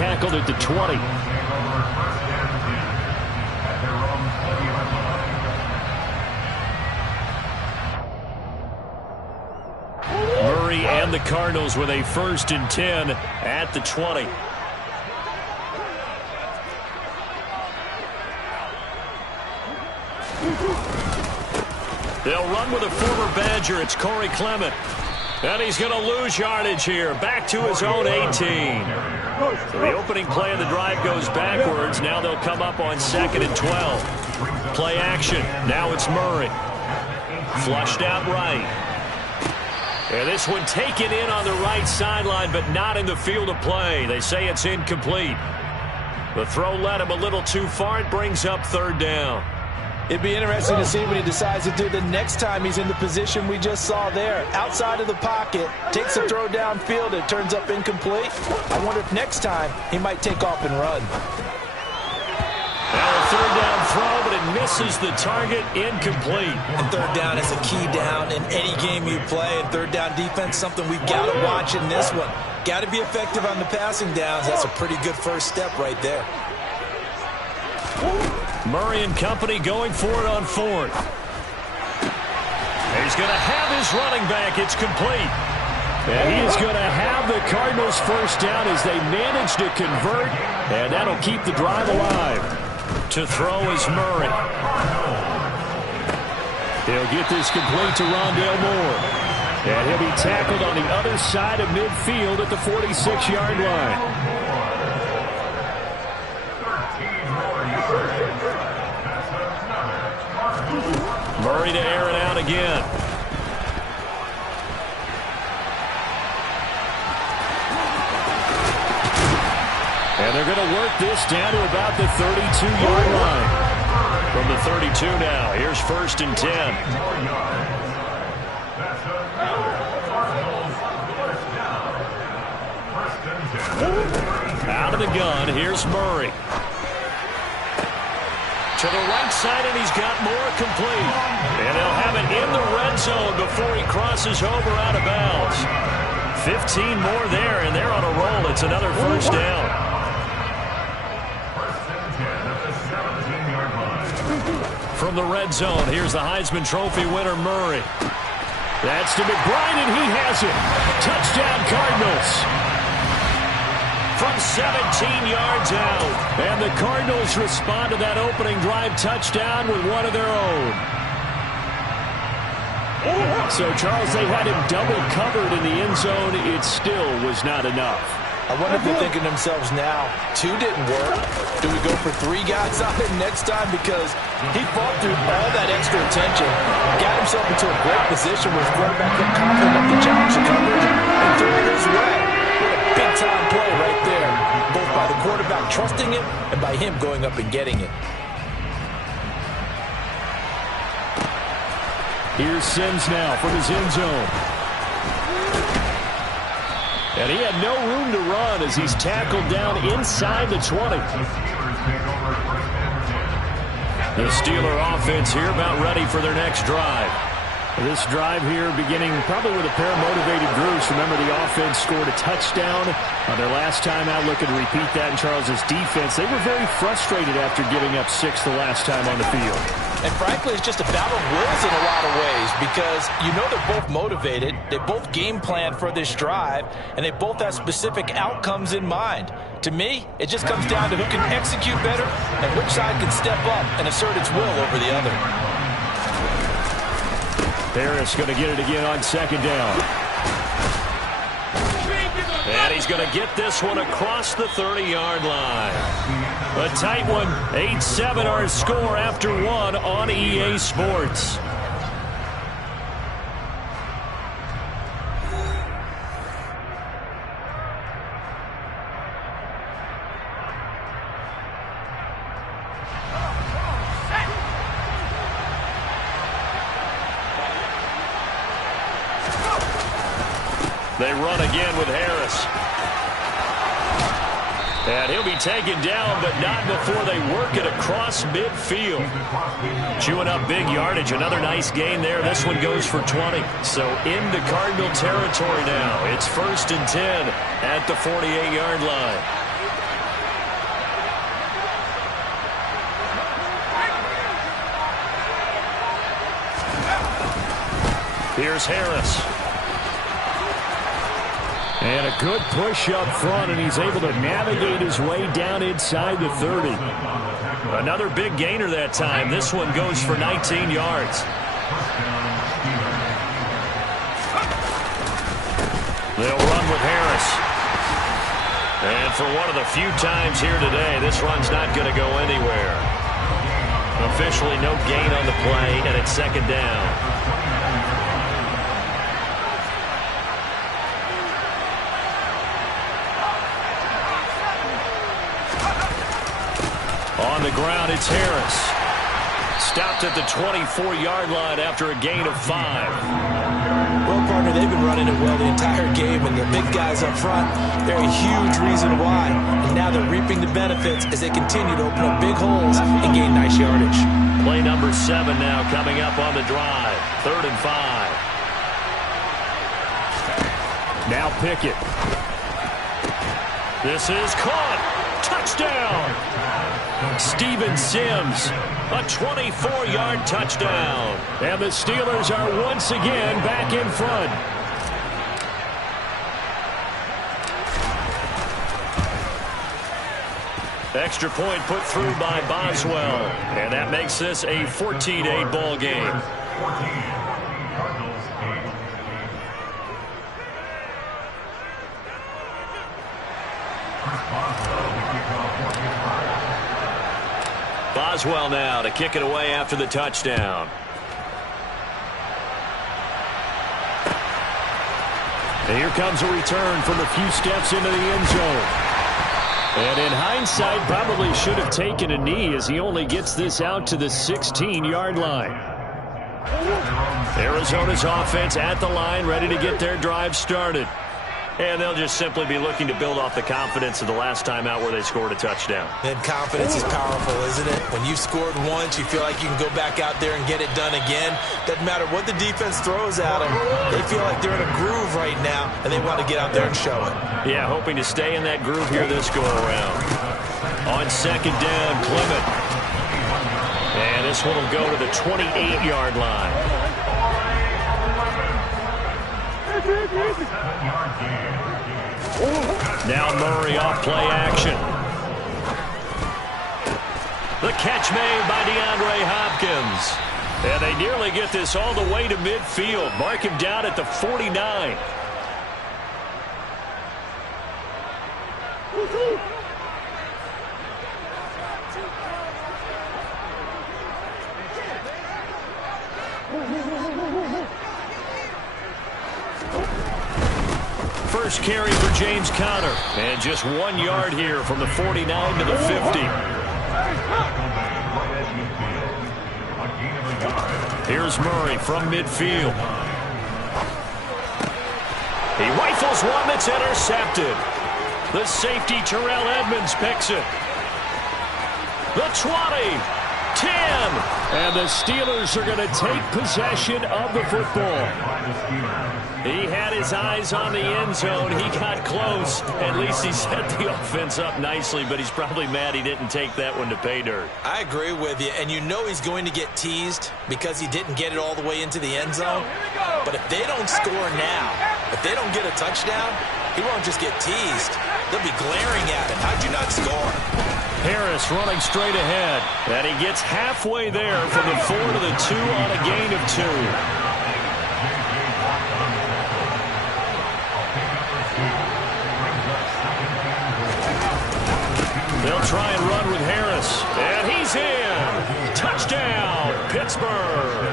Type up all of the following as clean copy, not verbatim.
tackled at the 20. Murray and the Cardinals with a 1st and 10 at the 20. They'll run with a former Badger. It's Corey Clement. And he's going to lose yardage here. Back to his own 18. So the opening play of the drive goes backwards. Now they'll come up on 2nd and 12. Play action. Now it's Murray. Flushed out right. And this one taken in on the right sideline, but not in the field of play. They say it's incomplete. The throw led him a little too far. It brings up 3rd down. It'd be interesting to see what he decides to do the next time he's in the position we just saw there. Outside of the pocket, takes a throw downfield, it turns up incomplete. I wonder if next time he might take off and run. Now a 3rd down throw, but it misses the target, incomplete. And 3rd down is a key down in any game you play. And 3rd down defense, something we've got to watch in this one. Got to be effective on the passing downs. That's a pretty good first step right there. Murray and company going for it on 4th. He's going to have his running back. It's complete. And he is going to have the Cardinals' 1st down as they manage to convert. And that'll keep the drive alive. To throw is Murray. He'll get this complete to Rondale Moore. And he'll be tackled on the other side of midfield at the 46-yard line. Murray to air it out again. And they're going to work this down to about the 32-yard line. From the 32 now, here's 1st and 10. Out of the gun, here's Murray. To the right side, and he's got more complete. And he'll have it in the red zone before he crosses over out of bounds. 15 more there, and they're on a roll. It's another 1st down. From the red zone, here's the Heisman Trophy winner, Murray. That's to McBride, and he has it. Touchdown, Cardinals. From 17 yards out. And the Cardinals respond to that opening drive touchdown with one of their own. So, Charles, they had him double covered in the end zone. It still was not enough. I wonder if they're thinking to themselves now, 2 didn't work. Do we go for 3 guys on it next time? Because he fought through all that extra attention, got himself into a great position where his quarterback got confident enough to challenge the coverage and threw it his way. What a big-time play right there, both by the quarterback trusting it and by him going up and getting it. Here's Sims now from his end zone. And he had no room to run as he's tackled down inside the 20. The Steeler offense here about ready for their next drive. This drive here beginning probably with a pair of motivated groups. Remember, the offense scored a touchdown on their last time out. Looking to repeat that in Charles's defense. They were very frustrated after giving up 6 the last time on the field. And frankly, it's just a battle of wills in a lot of ways because you know they're both motivated. They both game plan for this drive, and they both have specific outcomes in mind. To me, it just comes down to who can execute better and which side can step up and assert its will over the other. Harris going to get it again on 2nd down. And he's going to get this one across the 30-yard line. A tight one. 8-7 our score after 1 on EA Sports. They run again with Harris. And he'll be taken down, but not before they work it across midfield. Chewing up big yardage. Another nice gain there. This one goes for 20. So into Cardinal territory now. It's 1st and 10 at the 48-yard line. Here's Harris. And a good push up front, and he's able to navigate his way down inside the 30. Another big gainer that time. This one goes for 19 yards. They'll run with Harris. And for one of the few times here today, this run's not going to go anywhere. Officially no gain on the play, and it's second down. On the ground, it's Harris. Stopped at the 24-yard line after a gain of 5. Well, partner, they've been running it well the entire game, and the big guys up front, they're a huge reason why. And now they're reaping the benefits as they continue to open up big holes and gain nice yardage. Play number 7 now coming up on the drive. 3rd and 5. Now Pickett. This is caught. Touchdown. Steven Sims, a 24-yard touchdown. And the Steelers are once again back in front. Extra point put through by Boswell. And that makes this a 14-8 ball game. Boswell now to kick it away after the touchdown. And here comes a return from a few steps into the end zone. And in hindsight, probably should have taken a knee as he only gets this out to the 16-yard line. Arizona's offense at the line, ready to get their drive started. And they'll just simply be looking to build off the confidence of the last time out where they scored a touchdown. And confidence is powerful, isn't it? When you've scored once, you feel like you can go back out there and get it done again. Doesn't matter what the defense throws at them. They feel like they're in a groove right now, and they want to get out there and show it. Yeah, hoping to stay in that groove here this go-around. On second down, Clement. And this one will go to the 28-yard line. Now Murray off play action. The catch made by DeAndre Hopkins. And they nearly get this all the way to midfield. Mark him down at the 49. First carry for James Conner. And just 1 yard here from the 49 to the 50. Here's Murray from midfield. He rifles one that's intercepted. The safety, Terrell Edmonds, picks it. The 20. 10. And the Steelers are going to take possession of the football. He had his eyes on the end zone. He got close. At least he set the offense up nicely, but he's probably mad he didn't take that one to pay dirt. I agree with you, and you know he's going to get teased because he didn't get it all the way into the end zone. But if they don't score now, if they don't get a touchdown, he won't just get teased. They'll be glaring at him. How'd you not score? Harris running straight ahead. And he gets halfway there from the 4 to the 2 on a gain of 2. They'll try and run with Harris. And he's in. Touchdown, Pittsburgh.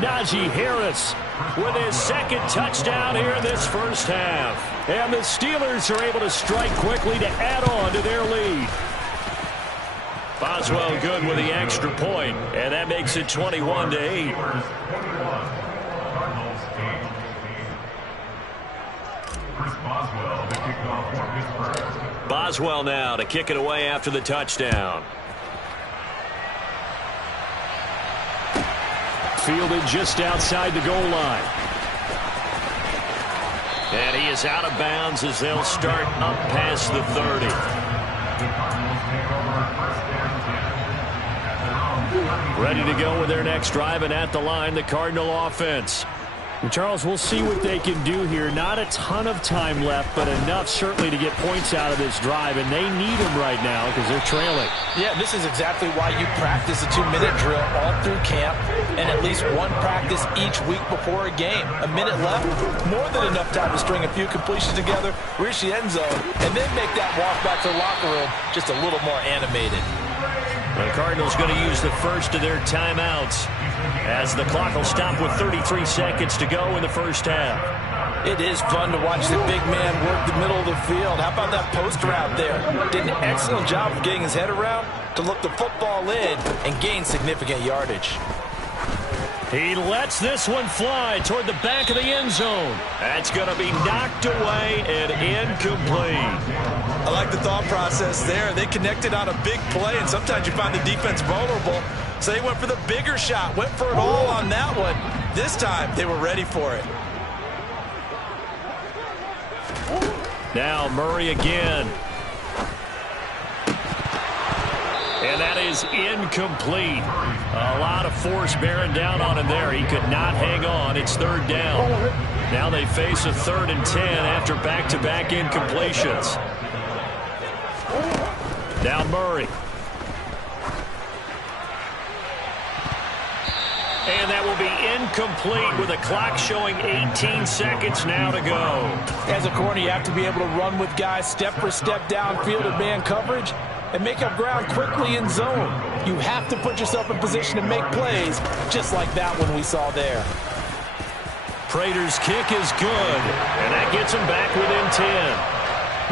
Najee Harris with his second touchdown here in this first half. And the Steelers are able to strike quickly to add on to their lead. Boswell good with the extra point, and that makes it 21-8. Boswell now to kick it away after the touchdown. Fielded just outside the goal line. And he is out of bounds as they'll start up past the 30. Ready to go with their next drive, and at the line, the Cardinal offense. Charles, we'll see what they can do here. Not a ton of time left, but enough certainly to get points out of this drive, and they need them right now because they're trailing. Yeah, this is exactly why you practice a 2-minute drill all through camp and at least one practice each week before a game. A minute left, more than enough time to string a few completions together, reach the end zone, and then make that walk back to the locker room just a little more animated. The Cardinals going to use the first of their timeouts as the clock will stop with 33 seconds to go in the first half. It is fun to watch the big man work the middle of the field. How about that post route there? Did an excellent job of getting his head around to look the football in and gain significant yardage. He lets this one fly toward the back of the end zone. That's going to be knocked away and incomplete. I like the thought process there. They connected on a big play, and sometimes you find the defense vulnerable. So they went for the bigger shot, went for it all on that one. This time, they were ready for it. Now Murray again. And that is incomplete. A lot of force bearing down on him there. He could not hang on. It's third down. Now they face a 3rd and 10 after back-to-back incompletions. Now Murray. And that will be incomplete with a clock showing 18 seconds now to go. As a corner, you have to be able to run with guys step for step downfield in man coverage and make up ground quickly in zone. You have to put yourself in position to make plays, just like that one we saw there. Prater's kick is good, and that gets him back within 10.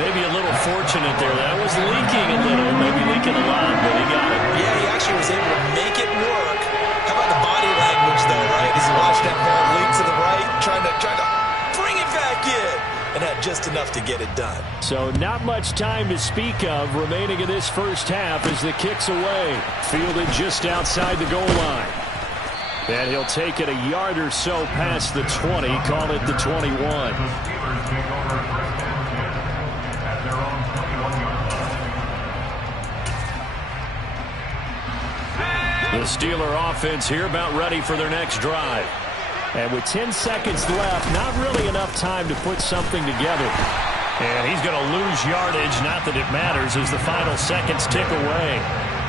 Maybe a little fortunate there. That was leaking a little, maybe leaking a lot, but he got it. Yeah, he actually was able to make it work. How about the body language, though, right? As he watched that ball leak to the right, trying to bring it back in, and had just enough to get it done. So not much time to speak of remaining in this first half as the kick's away. Fielded just outside the goal line. And he'll take it a yard or so past the 20, call it the 21. The Steeler offense here about ready for their next drive. And with 10 seconds left, not really enough time to put something together. And he's going to lose yardage, not that it matters, as the final seconds tick away.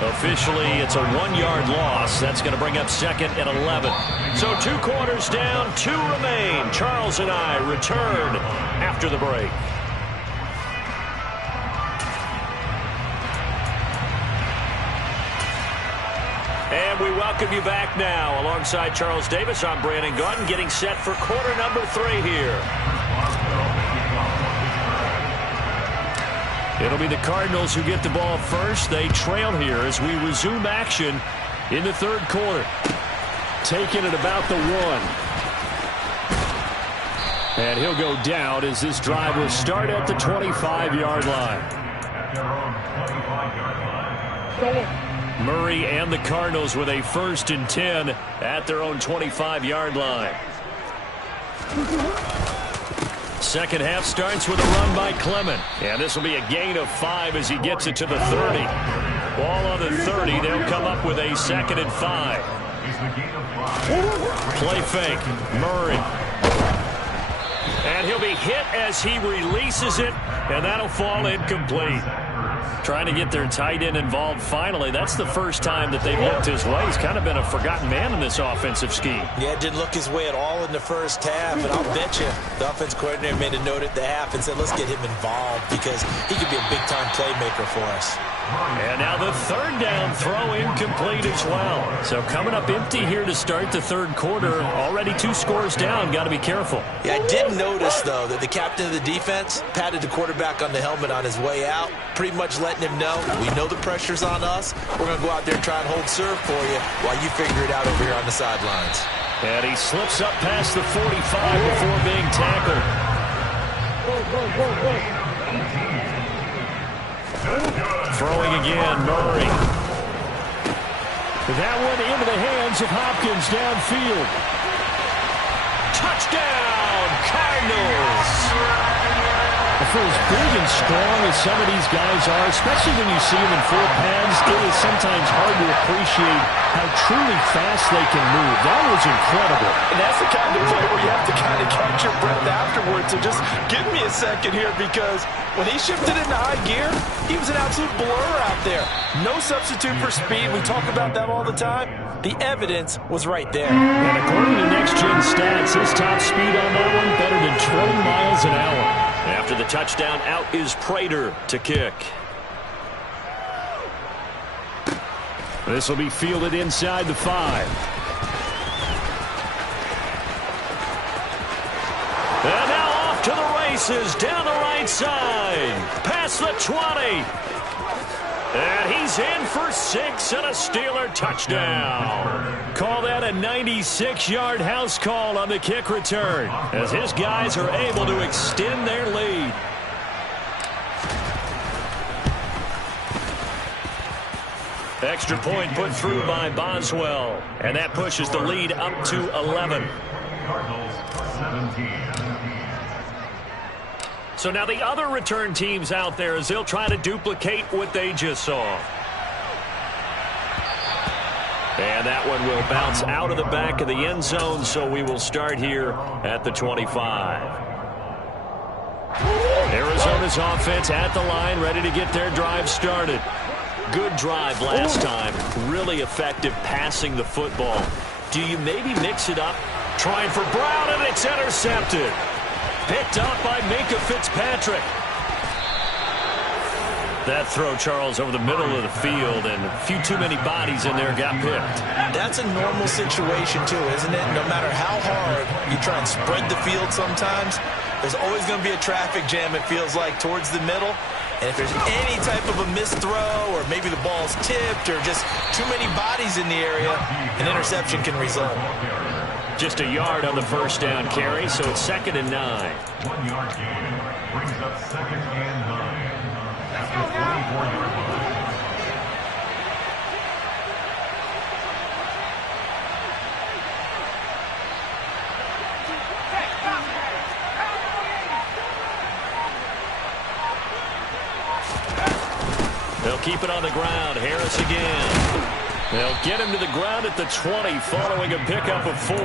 Officially, it's a 1-yard loss. That's going to bring up 2nd and 11. So 2 quarters down, 2 remain. Charles and I return after the break. And we welcome you back now. Alongside Charles Davis, I'm Brandon Gaudin, getting set for quarter number 3 here. It'll be the Cardinals who get the ball first. They trail here as we resume action in the 3rd quarter. Taking it about the 1. And he'll go down as this drive will start at the 25-yard line. Murray and the Cardinals with a 1st and 10 at their own 25-yard line. Second half starts with a run by Clement. And this will be a gain of 5 as he gets it to the 30. Ball on the 30. They'll come up with a 2nd and 5. Play fake. Murray. And he'll be hit as he releases it. And that'll fall incomplete. Trying to get their tight end involved finally. That's the first time that they've looked his way. He's kind of been a forgotten man in this offensive scheme. Yeah, it didn't look his way at all in the first half, and I'll bet you the offense coordinator made a note at the half and said, let's get him involved because he could be a big-time playmaker for us. And now the 3rd down throw incomplete as well. So coming up empty here to start the 3rd quarter. Already 2 scores down. Got to be careful. Yeah, I did notice, though, that the captain of the defense patted the quarterback on the helmet on his way out, pretty much letting him know, we know the pressure's on us. We're going to go out there and try and hold serve for you while you figure it out over here on the sidelines. And he slips up past the 45 before being tackled. Throwing again, Murray. That one into the hands of Hopkins downfield. Touchdown, Cardinals! A for as big and strong as some of these guys are, especially when you see them in full pads, it is sometimes hard to appreciate how truly fast they can move. That was incredible. And that's the kind of play where you have to kind of catch your breath afterwards. So just give me a second here, because when he shifted into high gear, he was an absolute blur out there. No substitute for speed. We talk about that all the time. The evidence was right there. And according to next-gen stats, his top speed on that one better than 20 miles an hour. After the touchdown, out is Prater to kick. This will be fielded inside the 5. And now off to the races, down the right side, past the 20. And he's in for 6 and a Steeler touchdown. Call that a 96-yard house call on the kick return, as his guys are able to extend their lead. Extra point put through by Boswell, and that pushes the lead up to 11. So now the other return teams out there, as they'll try to duplicate what they just saw. And that one will bounce out of the back of the end zone, so we will start here at the 25. Arizona's offense at the line, ready to get their drive started. Good drive last time. Really effective passing the football. Do you maybe mix it up? Trying for Brown, and it's intercepted. Picked up by Minka Fitzpatrick. That throw, Charles, over the middle of the field, and a few too many bodies in there got picked. That's a normal situation, too, isn't it? No matter how hard you try and spread the field sometimes, there's always going to be a traffic jam, it feels like, towards the middle. And if there's any type of a missed throw, or maybe the ball's tipped, or just too many bodies in the area, an interception can result. Just a yard on the first down carry, so it's 2nd and 9. 1 yard gain brings up 2nd and 9. After 24 yards. They'll keep it on the ground. Harris again. They'll get him to the ground at the 20 following a pickup of 4.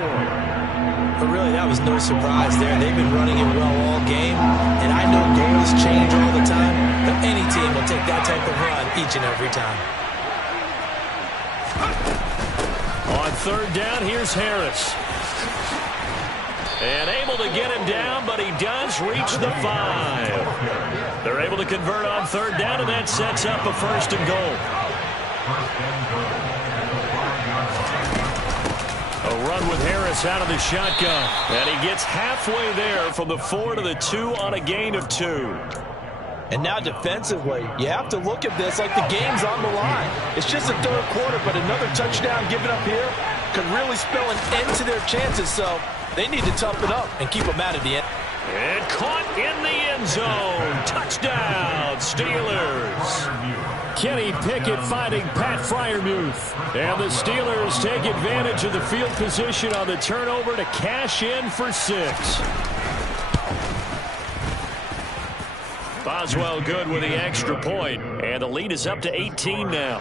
But really, that was no surprise there. They've been running it well all game, and I know goals change all the time, but any team will take that type of run each and every time. On 3rd down, here's Harris. And able to get him down, but he does reach the 5. They're able to convert on 3rd down, and that sets up a 1st and goal. A run with Harris out of the shotgun. And he gets halfway there from the 4 to the 2 on a gain of 2. And now defensively, you have to look at this like the game's on the line. It's just the 3rd quarter, but another touchdown given up here could really spell an end to their chances. So they need to toughen up and keep them out of the end. And caught in the end zone. Touchdown, Steelers. Kenny Pickett finding Pat Freiermuth. And the Steelers take advantage of the field position on the turnover to cash in for 6. Boswell good with the extra point, and the lead is up to 18 now.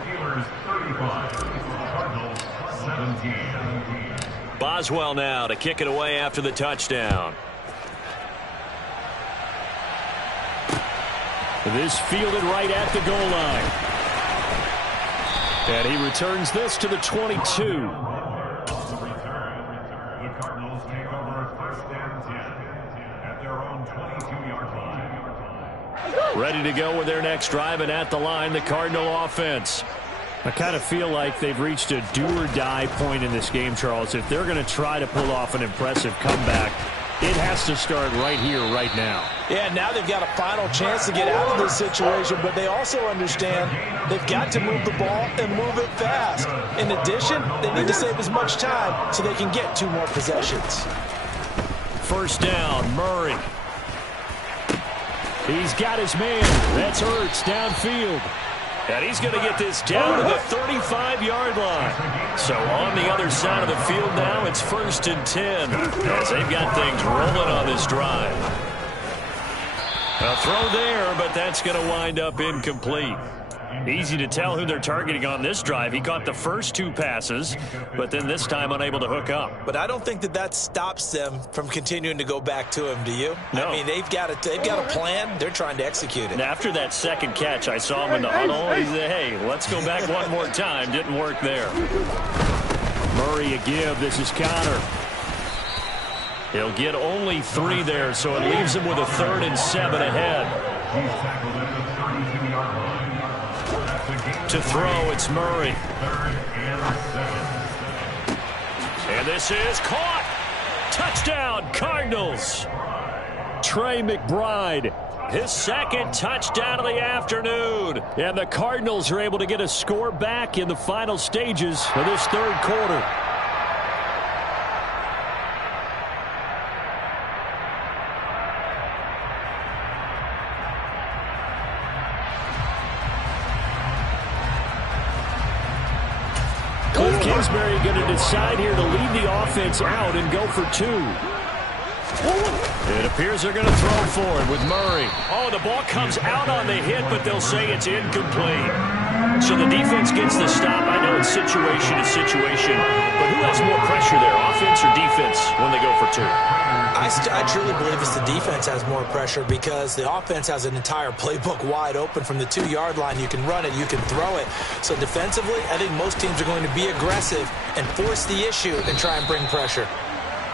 Boswell now to kick it away after the touchdown. This fielded right at the goal line. And he returns this to the 22. The Cardinals take over 1st and 10 at their own 22-yard line. Ready to go with their next drive, and at the line, the Cardinal offense. I kind of feel like they've reached a do-or-die point in this game, Charles. If they're going to try to pull off an impressive comeback, it has to start right here, right now. Yeah, now they've got a final chance to get out of this situation, but they also understand they've got to move the ball and move it fast. In addition, they need to save as much time so they can get 2 more possessions. 1st down, Murray. He's got his man. That's Ertz downfield. And he's going to get this down to the 35-yard line. So on the other side of the field now, it's 1st and 10, as they've got things rolling on this drive. A throw there, but that's going to wind up incomplete. Easy to tell who they're targeting on this drive. He caught the first 2 passes, but then this time unable to hook up. But I don't think that stops them from continuing to go back to him, do you? No. I mean, they've got a plan. They're trying to execute it. And after that second catch, I saw him in the huddle. He said, hey, let's go back one more time. Didn't work there. Murray a give. This is Connor. He'll get only 3 there, so it leaves him with a 3rd and 7 ahead. He's tackled at the 32-yard line. To throw, it's Murray. 3rd and 7. And this is caught. Touchdown, Cardinals. Trey McBride. His 2nd touchdown of the afternoon. And the Cardinals are able to get a score back in the final stages of this 3rd quarter. Kingsbury going to decide here to lead the offense out and go for 2. It appears they're going to throw for it with Murray. Oh, the ball comes out on the hit, but they'll say it's incomplete. So the defense gets the stop. I know it's situation to situation, but who has more pressure there, offense or defense, when they go for 2? I truly believe it's the defense has more pressure because the offense has an entire playbook wide open from the 2-yard line. You can run it, you can throw it. So defensively, I think most teams are going to be aggressive and force the issue and try and bring pressure.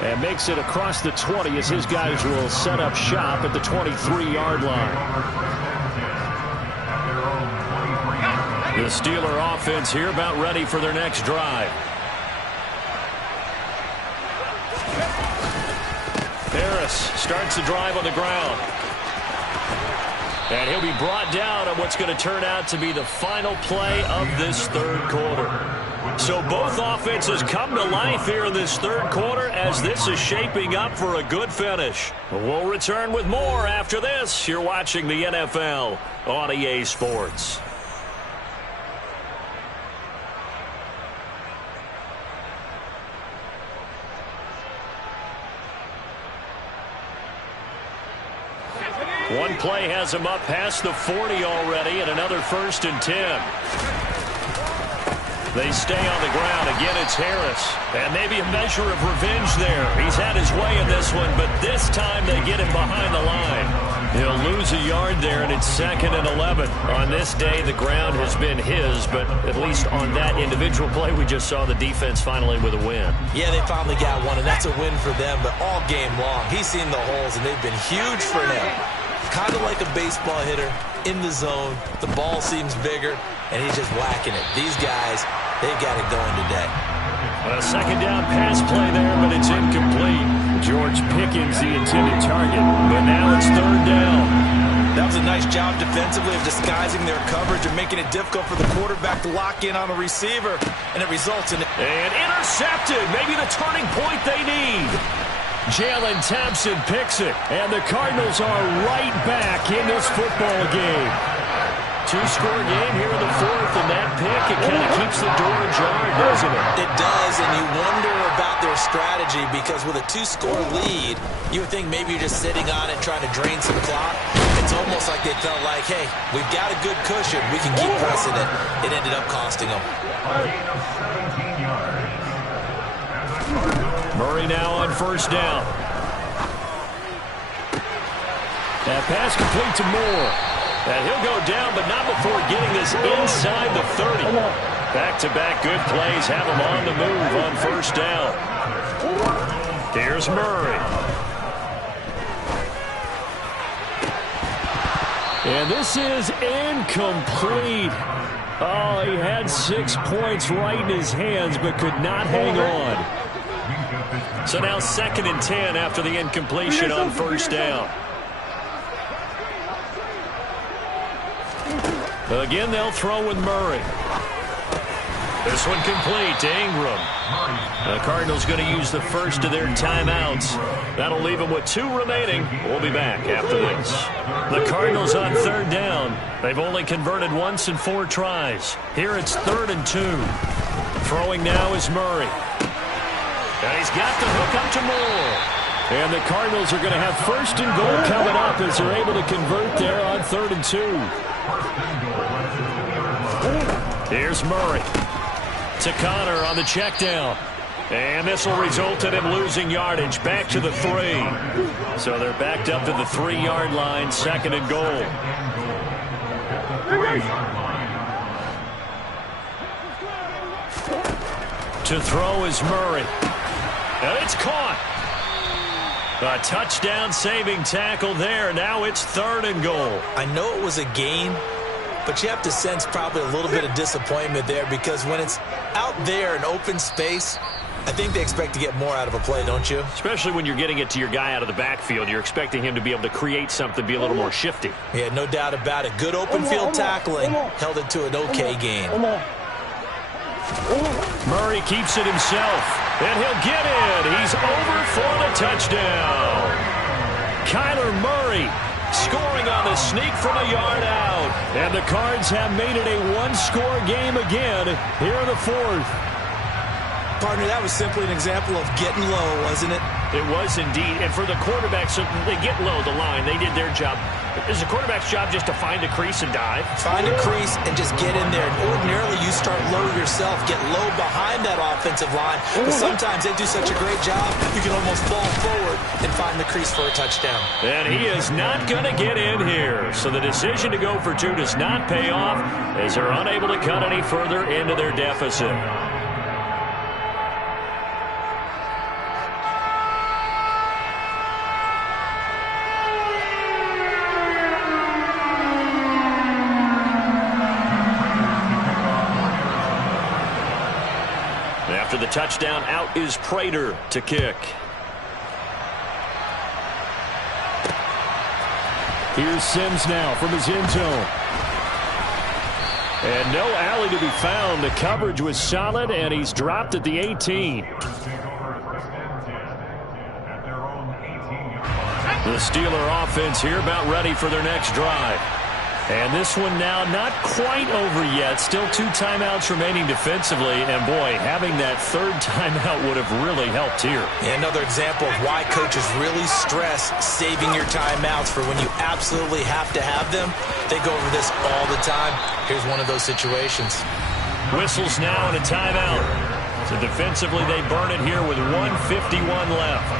And makes it across the 20 as his guys will set up shop at the 23-yard line. The Steeler offense here about ready for their next drive. Harris starts the drive on the ground. And he'll be brought down on what's going to turn out to be the final play of this 3rd quarter. So both offenses come to life here in this 3rd quarter as this is shaping up for a good finish. We'll return with more after this. You're watching the NFL on EA Sports. One play has him up past the 40 already, and another 1st and 10. They stay on the ground. Again, it's Harris. And maybe a measure of revenge there. He's had his way in this one, but this time they get him behind the line. He'll lose a yard there, and it's 2nd and 11. On this day, the ground has been his, but at least on that individual play, we just saw the defense finally with a win. Yeah, they finally got one, and that's a win for them, but all game long, he's seen the holes, and they've been huge for him. Kind of like a baseball hitter in the zone. The ball seems bigger, and he's just whacking it. These guys, they've got it going today. A 2nd down pass play there, but it's incomplete. George Pickens, the intended target, but now it's 3rd down. That was a nice job defensively of disguising their coverage and making it difficult for the quarterback to lock in on a receiver, and it results in... And intercepted, maybe the turning point they need. Jalen Thompson picks it, and the Cardinals are right back in this football game. 2-score game here in the 4th, and that pick, it kind of keeps the door ajar, doesn't it? It does, and you wonder about their strategy because with a 2-score lead, you would think maybe you're just sitting on it trying to drain some clock. It's almost like they felt like, hey, we've got a good cushion. We can keep pressing it. It ended up costing them. Murray now on 1st down. That pass complete to Moore. And he'll go down, but not before getting this inside the 30. Back-to-back good plays have him on the move on 1st down. Here's Murray. And this is incomplete. Oh, he had 6 points right in his hands, but could not hang on. So now 2nd and 10 after the incompletion on 1st down. Again, they'll throw with Murray. This one complete to Ingram. The Cardinals going to use the first of their timeouts. That'll leave them with 2 remaining. We'll be back after this. The Cardinals on 3rd down. They've only converted once in 4 tries. Here it's 3rd and 2. Throwing now is Murray. And he's got the hook up to Moore. And the Cardinals are going to have first and goal coming up as they're able to convert there on 3rd and 2. Here's Murray to Connor on the check down. And this will result in him losing yardage back to the 3. So they're backed up to the 3-yard line, 2nd and goal. To throw is Murray. And it's caught. A touchdown-saving tackle there. Now it's 3rd and goal. I know it was a gain, but you have to sense probably a little bit of disappointment there because when it's out there in open space, I think they expect to get more out of a play, don't you? Especially when you're getting it to your guy out of the backfield. You're expecting him to be able to create something, be a little more shifty. Yeah, no doubt about it. Good open field tackling. Held it to an okay gain. Murray keeps it himself, and he'll get it. He's over for the touchdown. Kyler Murray scoring on the sneak from a yard out. And the Cards have made it a one-score game again here in the 4th. Partner, that was simply an example of getting low, wasn't it? It was indeed. And for the quarterbacks, so they get low the line. They did their job. Is the quarterback's job just to find a crease and dive? Find a crease and just get in there. And ordinarily, you start low yourself, get low behind that offensive line. But sometimes they do such a great job, you can almost fall forward and find the crease for a touchdown. And he is not going to get in here. So the decision to go for 2 does not pay off as they're unable to cut any further into their deficit. After the touchdown, out is Prater to kick. Here's Sims now from his end zone. And no alley to be found. The coverage was solid, and he's dropped at the 18. The Steeler offense here about ready for their next drive. And this one now not quite over yet. Still 2 timeouts remaining defensively. And, boy, having that 3rd timeout would have really helped here. Yeah, another example of why coaches really stress saving your timeouts for when you absolutely have to have them. They go over this all the time. Here's one of those situations. Whistles now and a timeout. So defensively they burn it here with 1:51 left.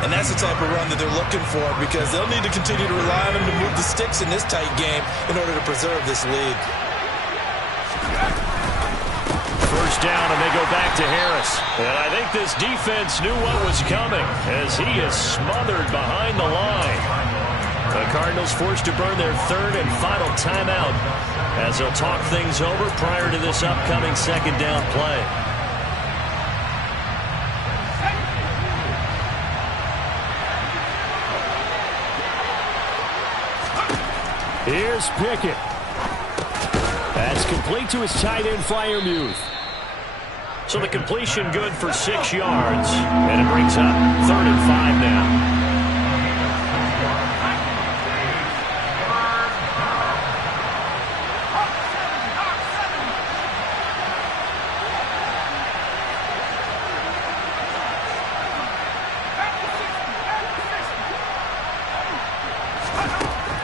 And that's the type of run that they're looking for because they'll need to continue to rely on them to move the sticks in this tight game in order to preserve this lead. First down, and they go back to Harris. And I think this defense knew what was coming as he is smothered behind the line. The Cardinals forced to burn their 3rd and final timeout as they'll talk things over prior to this upcoming 2nd down play. Here's Pickett. That's complete to his tight end, Freiermuth. So the completion good for 6 yards. And it brings up 3rd and 5 now.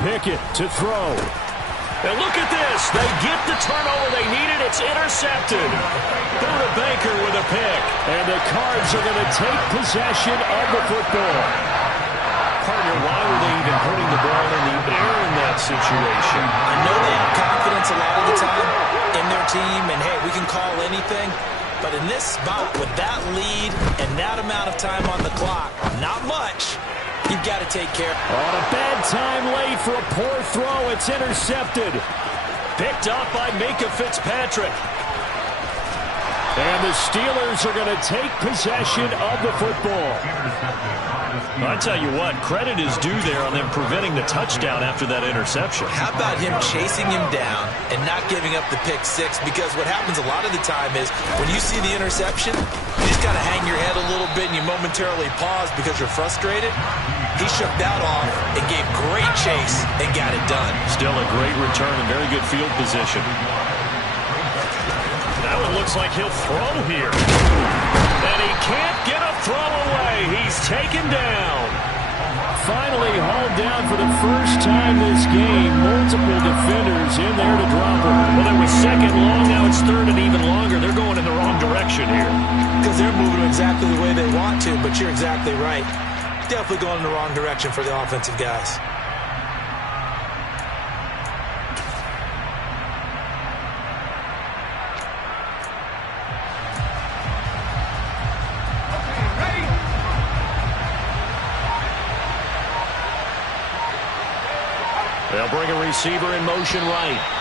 Pickett to throw. And look at this. They get the turnover they needed. It's intercepted. Buda Baker with a pick. And the Cards are going to take possession of the football. Partner, why were they even putting the ball in the air in that situation? I know they have confidence a lot of the time in their team, and, hey, we can call anything. But in this spot, with that lead and that amount of time on the clock, not much. You've got to take care. On a bad time late for a poor throw. It's intercepted. Picked up by Minka Fitzpatrick. And the Steelers are going to take possession of the football. I tell you what, credit is due there on them preventing the touchdown after that interception. How about him chasing him down and not giving up the pick 6? Because what happens a lot of the time is when you see the interception, you just got to hang your head a little bit and you momentarily pause because you're frustrated. He shook that off and gave great chase and got it done. Still a great return and very good field position. That one looks like he'll throw here. And he can't get a throw away. He's taken down. Finally hauled down for the first time this game. Multiple defenders in there to drop him. Well, there was second long. Now it's third and even longer. They're going in the wrong direction here. Because they're moving exactly the way they want to, but you're exactly right. Definitely going in the wrong direction for the offensive guys. They'll bring a receiver in motion right.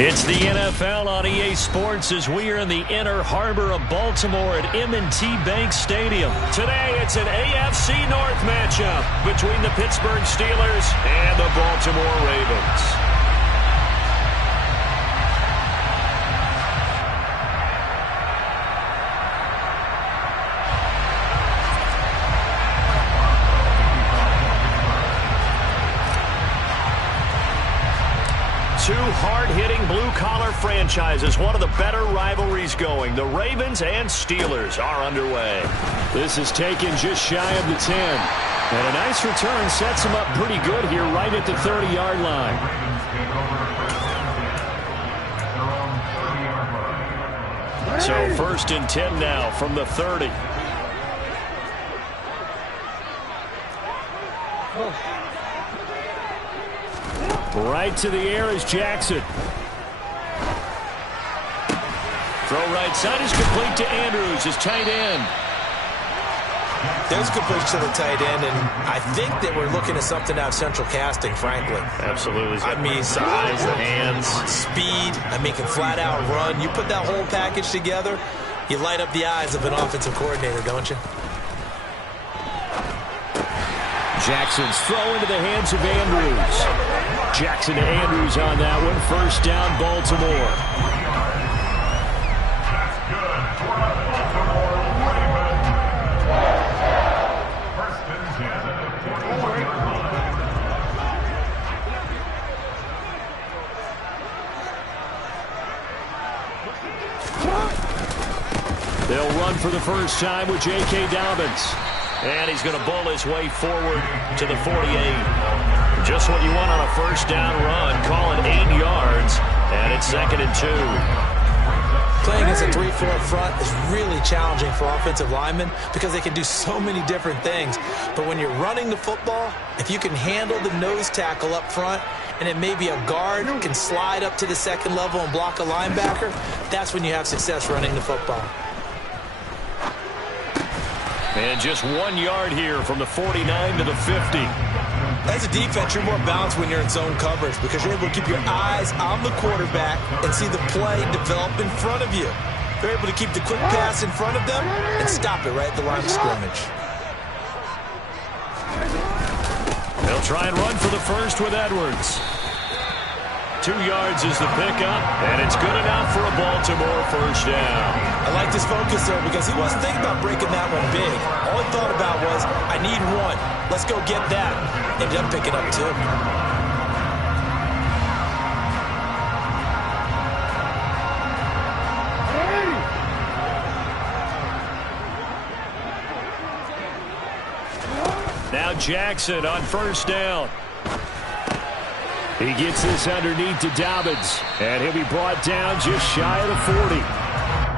It's the NFL on EA Sports as we are in the inner harbor of Baltimore at M&T Bank Stadium. Today, it's an AFC North matchup between the Pittsburgh Steelers and the Baltimore Ravens. Two hard-hitting blue-collar franchises, one of the better rivalries going. The Ravens and Steelers are underway. This is taken just shy of the 10. And a nice return sets him up pretty good here right at the 30-yard line. So first and 10 now from the 30. Right to the air is Jackson. Throw right side is complete to Andrews, his tight end. There's a good push to the tight end, and I think that we're looking at something out of central casting, frankly. Absolutely. I mean, size, the hands, speed. I mean, can flat out run. You put that whole package together, you light up the eyes of an offensive coordinator, don't you? Jackson's throw into the hands of Andrews. Jackson to Andrews on that one. First down, Baltimore. They'll run for the first time with J.K. Dobbins. And he's going to bowl his way forward to the 48. Just what you want on a first down run. Call it 8 yards, and it's 2nd and 2. Playing as a 3-4 front is really challenging for offensive linemen because they can do so many different things. But when you're running the football, if you can handle the nose tackle up front, and then maybe a guard can slide up to the second level and block a linebacker, that's when you have success running the football. And just 1 yard here from the 49 to the 50. As a defense, you're more balanced when you're in zone coverage because you're able to keep your eyes on the quarterback and see the play develop in front of you. You're able to keep the quick pass in front of them and stop it right at the line of scrimmage. They'll try and run for the first with Edwards. 2 yards is the pickup, and it's good enough for a Baltimore first down. I like this focus there because he wasn't thinking about breaking that one big. All he thought about was, I need one. Let's go get that. Ended up picking up 2. Now Jackson on first down. He gets this underneath to Dobbins, and he'll be brought down just shy of the 40.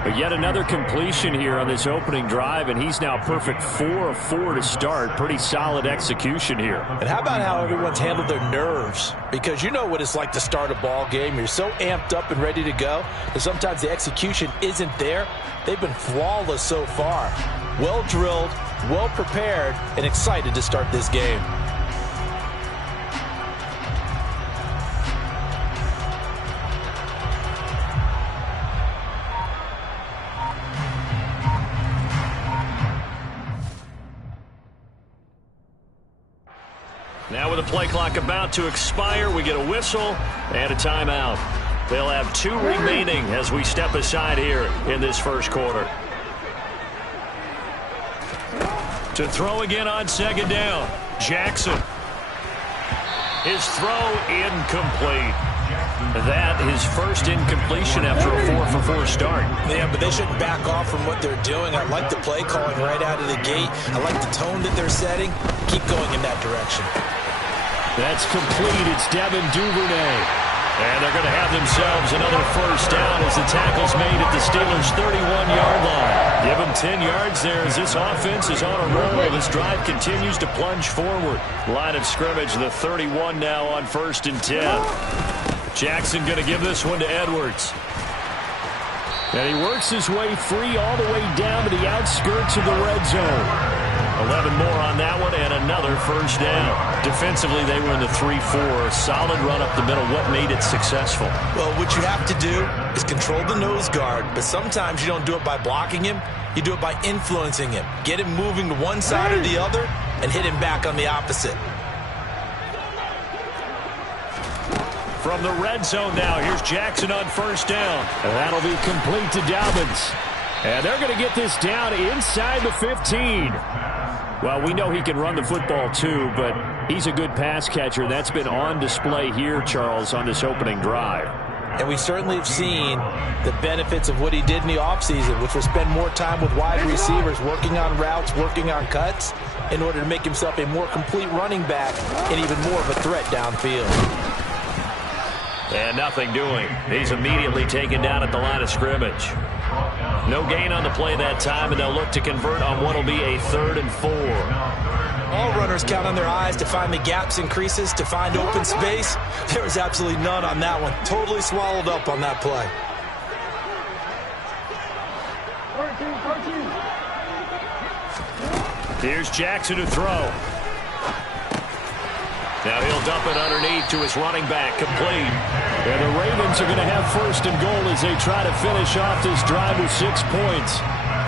But yet another completion here on this opening drive, and he's now perfect 4 of 4 to start. Pretty solid execution here. And how about how everyone's handled their nerves? Because you know what it's like to start a ball game. You're so amped up and ready to go that sometimes the execution isn't there. They've been flawless so far. Well drilled, well prepared, and excited to start this game. Now with the play clock about to expire, we get a whistle and a timeout. They'll have 2 remaining as we step aside here in this first quarter. To throw again on second down, Jackson. His throw incomplete. That his first incompletion after a 4-for-4 start. Yeah, but they shouldn't back off from what they're doing. I like the play calling right out of the gate. I like the tone that they're setting. Keep going in that direction. That's complete. It's Devin Duvernay. And they're going to have themselves another first down as the tackle's made at the Steelers' 31-yard line. Give them 10 yards there as this offense is on a roll. This drive continues to plunge forward. Line of scrimmage, the 31 now on 1st and 10. Jackson going to give this one to Edwards. And he works his way free all the way down to the outskirts of the red zone. 11 more on that one and another first down. Defensively, they were in the 3-4. Solid run up the middle. What made it successful? Well, what you have to do is control the nose guard, but sometimes you don't do it by blocking him. You do it by influencing him. Get him moving to one side or the other and hit him back on the opposite. From the red zone now, here's Jackson on first down. And that'll be complete to Dobbins. And they're going to get this down inside the 15. Well, we know he can run the football too, but he's a good pass catcher. That's been on display here, Charles, on this opening drive. And we certainly have seen the benefits of what he did in the offseason, which was spend more time with wide receivers, working on routes, working on cuts, in order to make himself a more complete running back and even more of a threat downfield. And nothing doing. He's immediately taken down at the line of scrimmage. No gain on the play that time, and they'll look to convert on what will be a 3rd and 4. All runners count on their eyes to find the gaps and creases, to find open space. There was absolutely none on that one. Totally swallowed up on that play. Here's Jackson to throw. Now he'll dump it underneath to his running back, complete. And the Ravens are going to have 1st and goal as they try to finish off this drive with 6 points.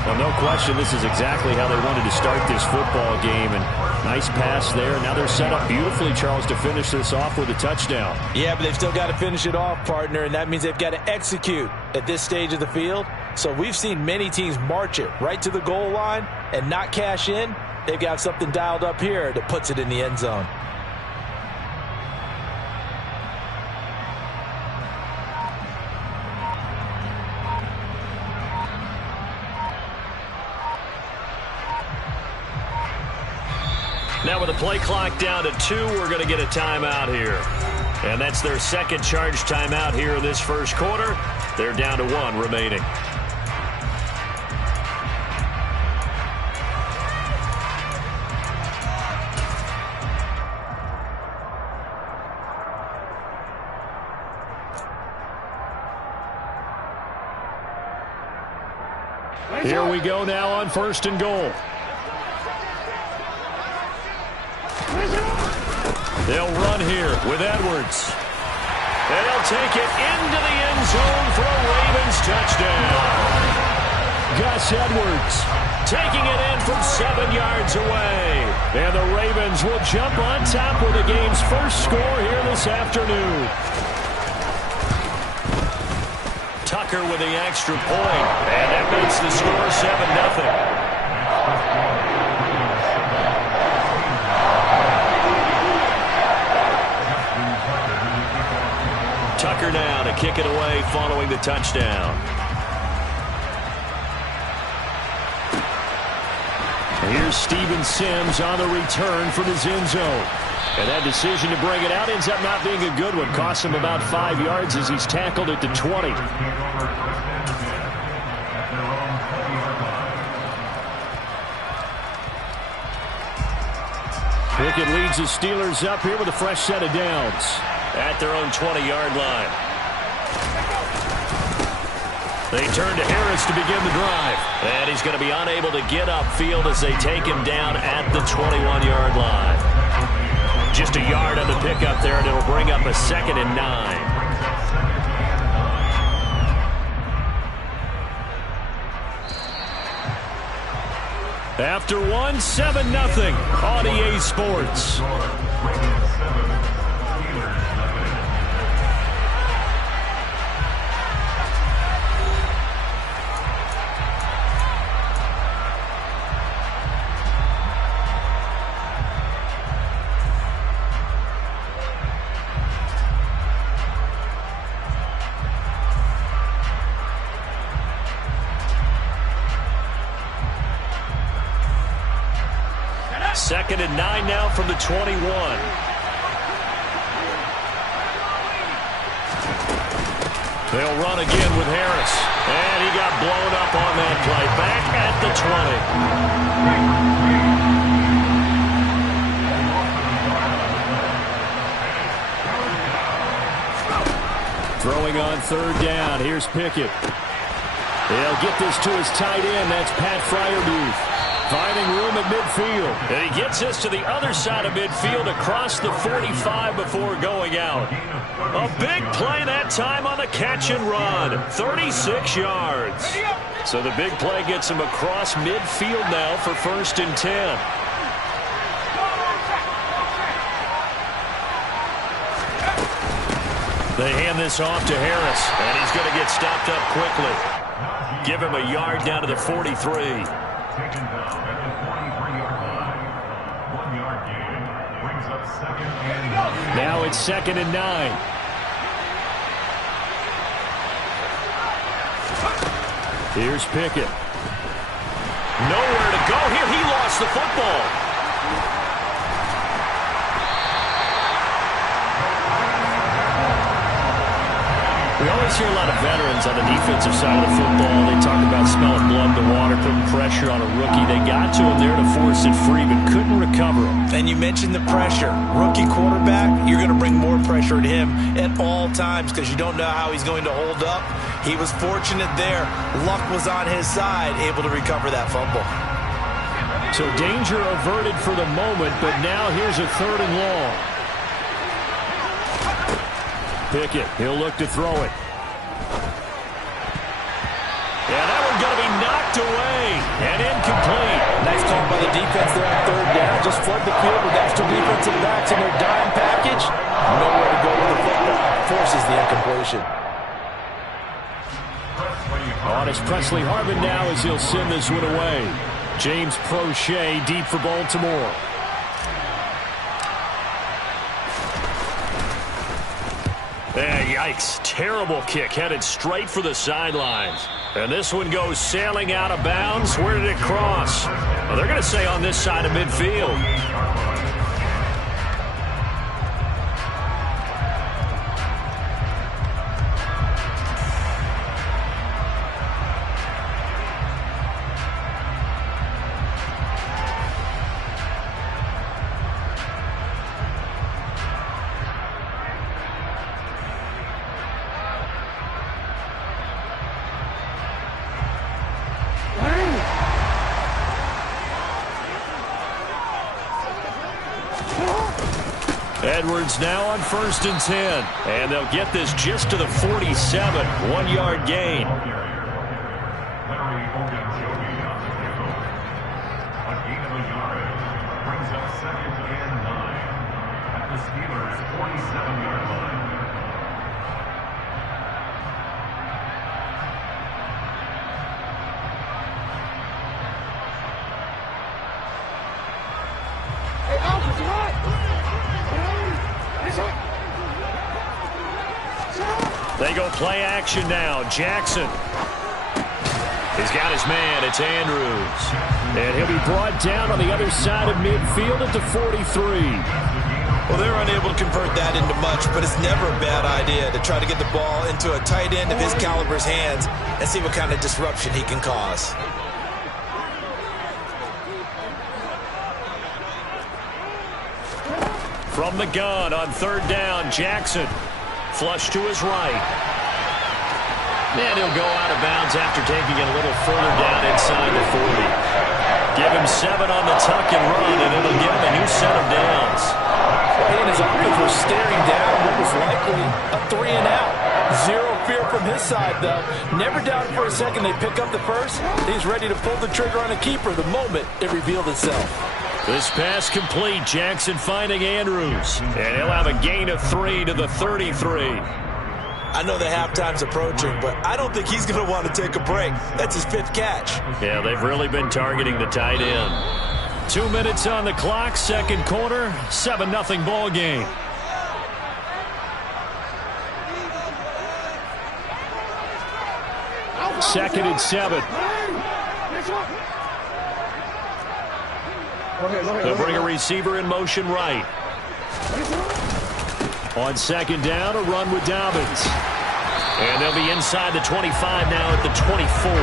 Well, no question, this is exactly how they wanted to start this football game. And nice pass there. Now they're set up beautifully, Charles, to finish this off with a touchdown. Yeah, but they've still got to finish it off, partner, and that means they've got to execute at this stage of the field. So we've seen many teams march it right to the goal line and not cash in. They've got something dialed up here that puts it in the end zone. Now with the play clock down to 2, we're going to get a timeout here. And that's their second charge timeout here in this first quarter. They're down to 1 remaining. Here we go now on 1st and goal. They'll run here with Edwards. And they'll take it into the end zone for a Ravens touchdown. Gus Edwards taking it in from 7 yards away. And the Ravens will jump on top with the game's first score here this afternoon. Tucker with the extra point. And that makes the score 7-0. Tucker now to kick it away following the touchdown. Here's Steven Sims on the return from his end zone. And that decision to bring it out ends up not being a good one. Costs him about 5 yards as he's tackled at the 20. Pickett leads the Steelers up here with a fresh set of downs. At their own 20-yard line. They turn to Harris to begin the drive. And he's going to be unable to get upfield as they take him down at the 21-yard line. Just a yard on the pickup there, and it'll bring up a 2nd and 9. After 1, 7-0 on EA Sports. Second and 9 now from the 21. They'll run again with Harris. And he got blown up on that play. Back at the 20. Throwing on 3rd down. Here's Pickett. They'll get this to his tight end. That's Pat Fryermuth. Finding room at midfield. And he gets this to the other side of midfield across the 45 before going out. A big play that time on the catch and run. 36 yards. So the big play gets him across midfield now for 1st and 10. They hand this off to Harris, and he's going to get stopped up quickly. Give him a yard down to the 43. Taken down at the 43-yard line. 1-yard gain brings up 2nd and 9. Now it's 2nd and 9. Here's Pickett. Nowhere to go here. He lost the football. We always hear a lot of veterans on the defensive side of the football. They talk about smelling blood in the water, putting pressure on a rookie. They got to him there to force it free, but couldn't recover him. And you mentioned the pressure. Rookie quarterback, you're going to bring more pressure at him at all times because you don't know how he's going to hold up. He was fortunate there. Luck was on his side, able to recover that fumble. So danger averted for the moment, but now here's a 3rd and long. Pickett, he'll look to throw it. Yeah, that one's going to be knocked away and incomplete. Nice call by the defense there on 3rd down. Just flood the field with extra defensive backs in their dime package. Nowhere to go with the football. Forces the incompletion. On is Presley Harvin now as he'll send this one away. James Prochet deep for Baltimore. Yikes. Terrible kick headed straight for the sidelines. And this one goes sailing out of bounds. Where did it cross? Well, they're going to say on this side of midfield. Edwards now on 1st and 10. And they'll get this just to the 47. 1-yard gain. A gain of a yard brings up 2nd and 9 at the Steelers' 47-yard line. They go play action now. Jackson. He's got his man. It's Andrews. And he'll be brought down on the other side of midfield at the 43. Well, they're unable to convert that into much, but it's never a bad idea to try to get the ball into a tight end of his caliber's hands and see what kind of disruption he can cause. From the gun on 3rd down, Jackson. Flush to his right. And he'll go out of bounds after taking it a little further down inside the 40. Give him 7 on the tuck and run, and it'll give him a new set of downs. He and his offense were staring down what was likely a 3 and out. Zero fear from his side, though. Never doubted for a second they pick up the first. He's ready to pull the trigger on a keeper the moment it revealed itself. This pass complete. Jackson finding Andrews. And he'll have a gain of 3 to the 33. I know the halftime's approaching, but I don't think he's going to want to take a break. That's his 5th catch. Yeah, they've really been targeting the tight end. 2 minutes on the clock, 2nd quarter, 7-0 ball game. Second and 7. They'll bring a receiver in motion right. On 2nd down, a run with Dobbins. And they'll be inside the 25 now at the 24.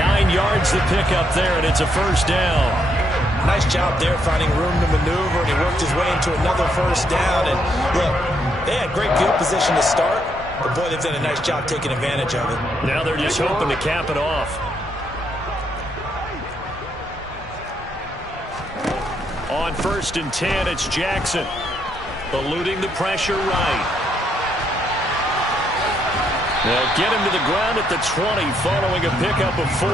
9 yards to pick up there, and it's a 1st down. Nice job there finding room to maneuver, and he worked his way into another 1st down. And look, they had great field position to start, but boy, they've done a nice job taking advantage of it. Now they're just hoping to cap it off. On 1st and 10, it's Jackson. Eluding the pressure right. They'll get him to the ground at the 20 following a pickup of 4.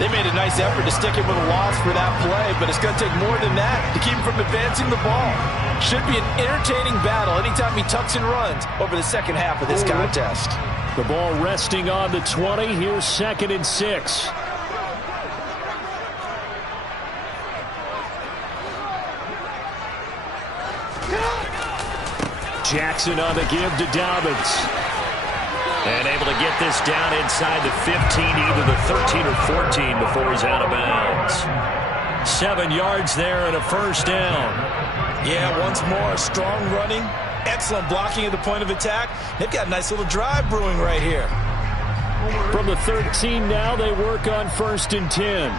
They made a nice effort to stick him with a loss for that play, but it's going to take more than that to keep him from advancing the ball. Should be an entertaining battle anytime he tucks and runs over the second half of this contest. The ball resting on the 20. Here's 2nd and 6. Jackson on the give to Dobbins. And able to get this down inside the 15, either the 13 or 14 before he's out of bounds. 7 yards there and a first down. Yeah, once more, strong running, excellent blocking at the point of attack. They've got a nice little drive brewing right here. From the 13 now, they work on 1st and 10.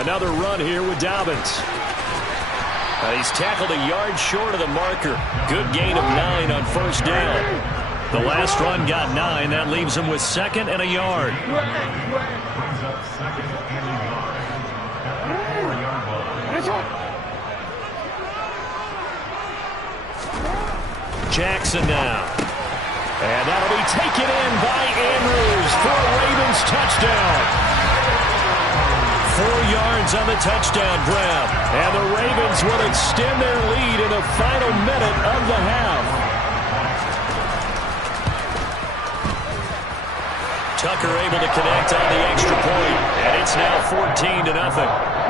Another run here with Dobbins. He's tackled a yard short of the marker. Good gain of 9 on first down. The last run got 9. That leaves him with 2nd and a yard. Brings up 2nd and a yard. At the 4-yard line. Jackson now. And that'll be taken in by Andrews for a Ravens touchdown. 4 yards on the touchdown grab. And the Ravens will extend their lead in the final minute of the half. Tucker able to connect on the extra point. And it's now 14-0.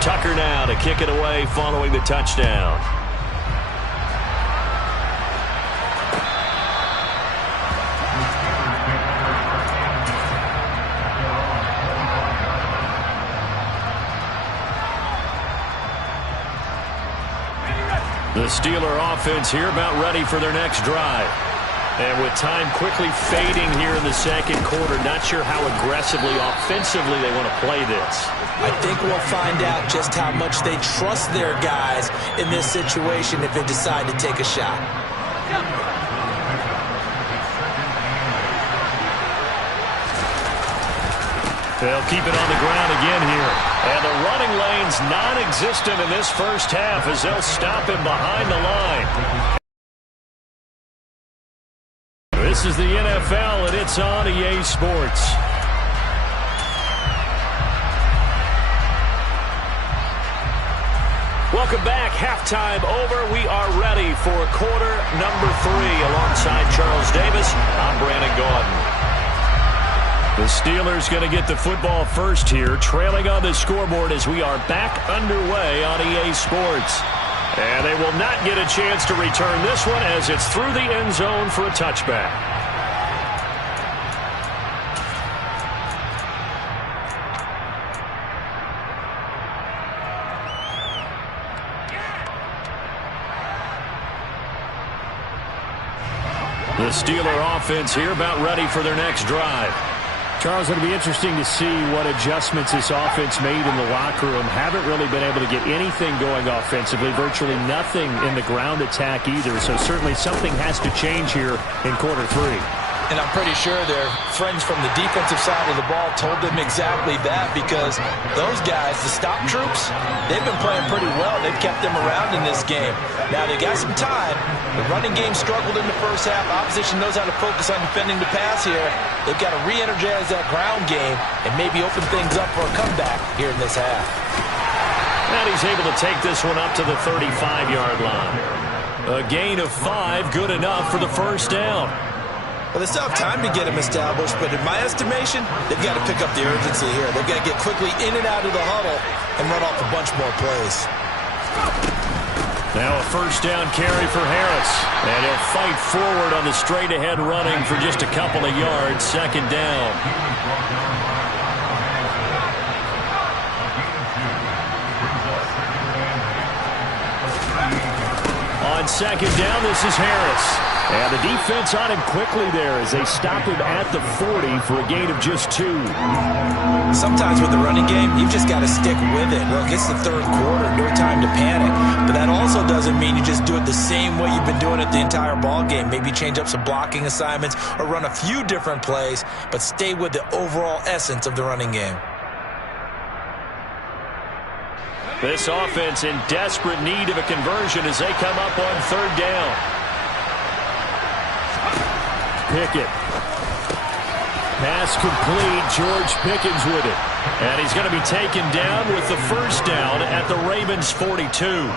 Tucker now to kick it away following the touchdown. The Steeler offense here about ready for their next drive. And with time quickly fading here in the second quarter, not sure how aggressively, offensively they want to play this. I think we'll find out just how much they trust their guys in this situation if they decide to take a shot. They'll keep it on the ground again here. And the running lane's non-existent in this first half as they'll stop him behind the line. This is the NFL, and it's on EA Sports. Welcome back. Halftime over. We are ready for quarter number 3. Alongside Charles Davis, I'm Brandon Gaudin. The Steelers going to get the football first here, trailing on the scoreboard as we are back underway on EA Sports. And they will not get a chance to return this one as it's through the end zone for a touchback. The Steeler offense here about ready for their next drive. Charles, it'll be interesting to see what adjustments this offense made in the locker room. Haven't really been able to get anything going offensively, virtually nothing in the ground attack either. So certainly something has to change here in quarter 3. And I'm pretty sure their friends from the defensive side of the ball told them exactly that, because those guys, the stop troops, they've been playing pretty well. They've kept them around in this game. Now they got some time. The running game struggled in the first half. Opposition knows how to focus on defending the pass here. They've got to re-energize that ground game and maybe open things up for a comeback here in this half. And he's able to take this one up to the 35-yard line. A gain of 5, good enough for the first down. Well, they still have time to get him established, but in my estimation, they've got to pick up the urgency here. They've got to get quickly in and out of the huddle and run off a bunch more plays. Now a first down carry for Harris. And he'll fight forward on the straight-ahead running for just a couple of yards. Second down. On second down, this is Harris. And the defense on him quickly there as they stop him at the 40 for a gain of just 2. Sometimes with the running game, you've just got to stick with it. Look, it's the third quarter, no time to panic. But that also doesn't mean you just do it the same way you've been doing it the entire ball game. Maybe change up some blocking assignments or run a few different plays, but stay with the overall essence of the running game. This offense in desperate need of a conversion as they come up on third down. Pickett. Pass complete. George Pickens with it. And he's going to be taken down with the first down at the Ravens' 42.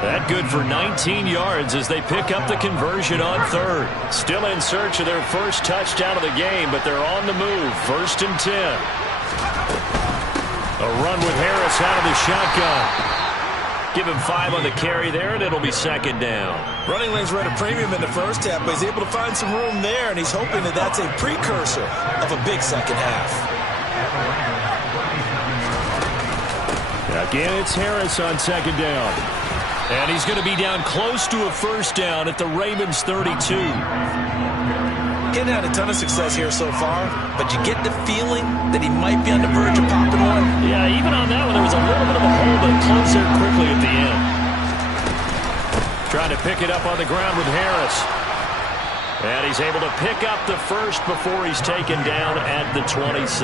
That good for 19 yards as they pick up the conversion on third. Still in search of their first touchdown of the game, but they're on the move. 1st and 10. A run with Harris out of the shotgun. Give him 5 on the carry there, and it'll be 2nd down. Running lanes were at a premium in the first half, but he's able to find some room there, and he's hoping that that's a precursor of a big second half. Again, it's Harris on 2nd down. And he's going to be down close to a first down at the Ravens' 32. Getting had a ton of success here so far, but you get the feeling that he might be on the verge of popping one. Yeah, even on that one, there was a little bit of a hole, but it closed there quickly at the end. Trying to pick it up on the ground with Harris. And he's able to pick up the first before he's taken down at the 27.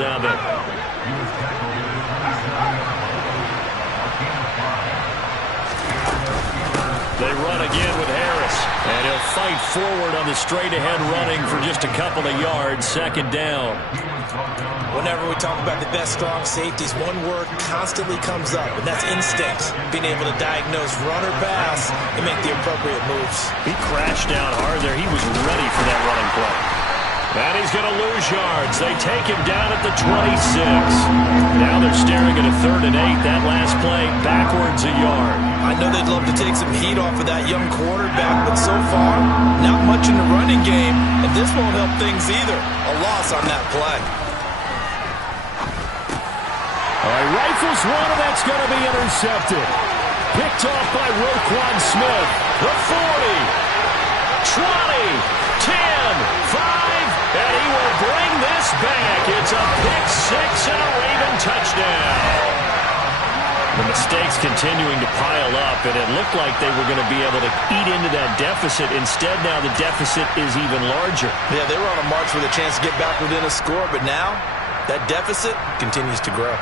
They run again with Harris. And he'll fight forward on the straight-ahead running for just a couple of yards. 2nd down. Whenever we talk about the best strong safeties, one word constantly comes up, and that's instincts. Being able to diagnose run or pass and make the appropriate moves. He crashed down hard there. He was ready for that running play. And he's going to lose yards. They take him down at the 26. Now they're staring at a 3rd and 8. That last play, backwards a yard. I know they'd love to take some heat off of that young quarterback, but so far, not much in the running game, and this won't help things either. A loss on that play. All right, rifles one, and that's going to be intercepted. Picked off by Roquan Smith. The 40, 20, 10, 5, and he will bring this back. It's a pick 6 and a Raven touchdown. The mistakes continuing to pile up, and it looked like they were going to be able to eat into that deficit. Instead, now the deficit is even larger. Yeah, they were on a march with a chance to get back within a score, but now that deficit continues to grow.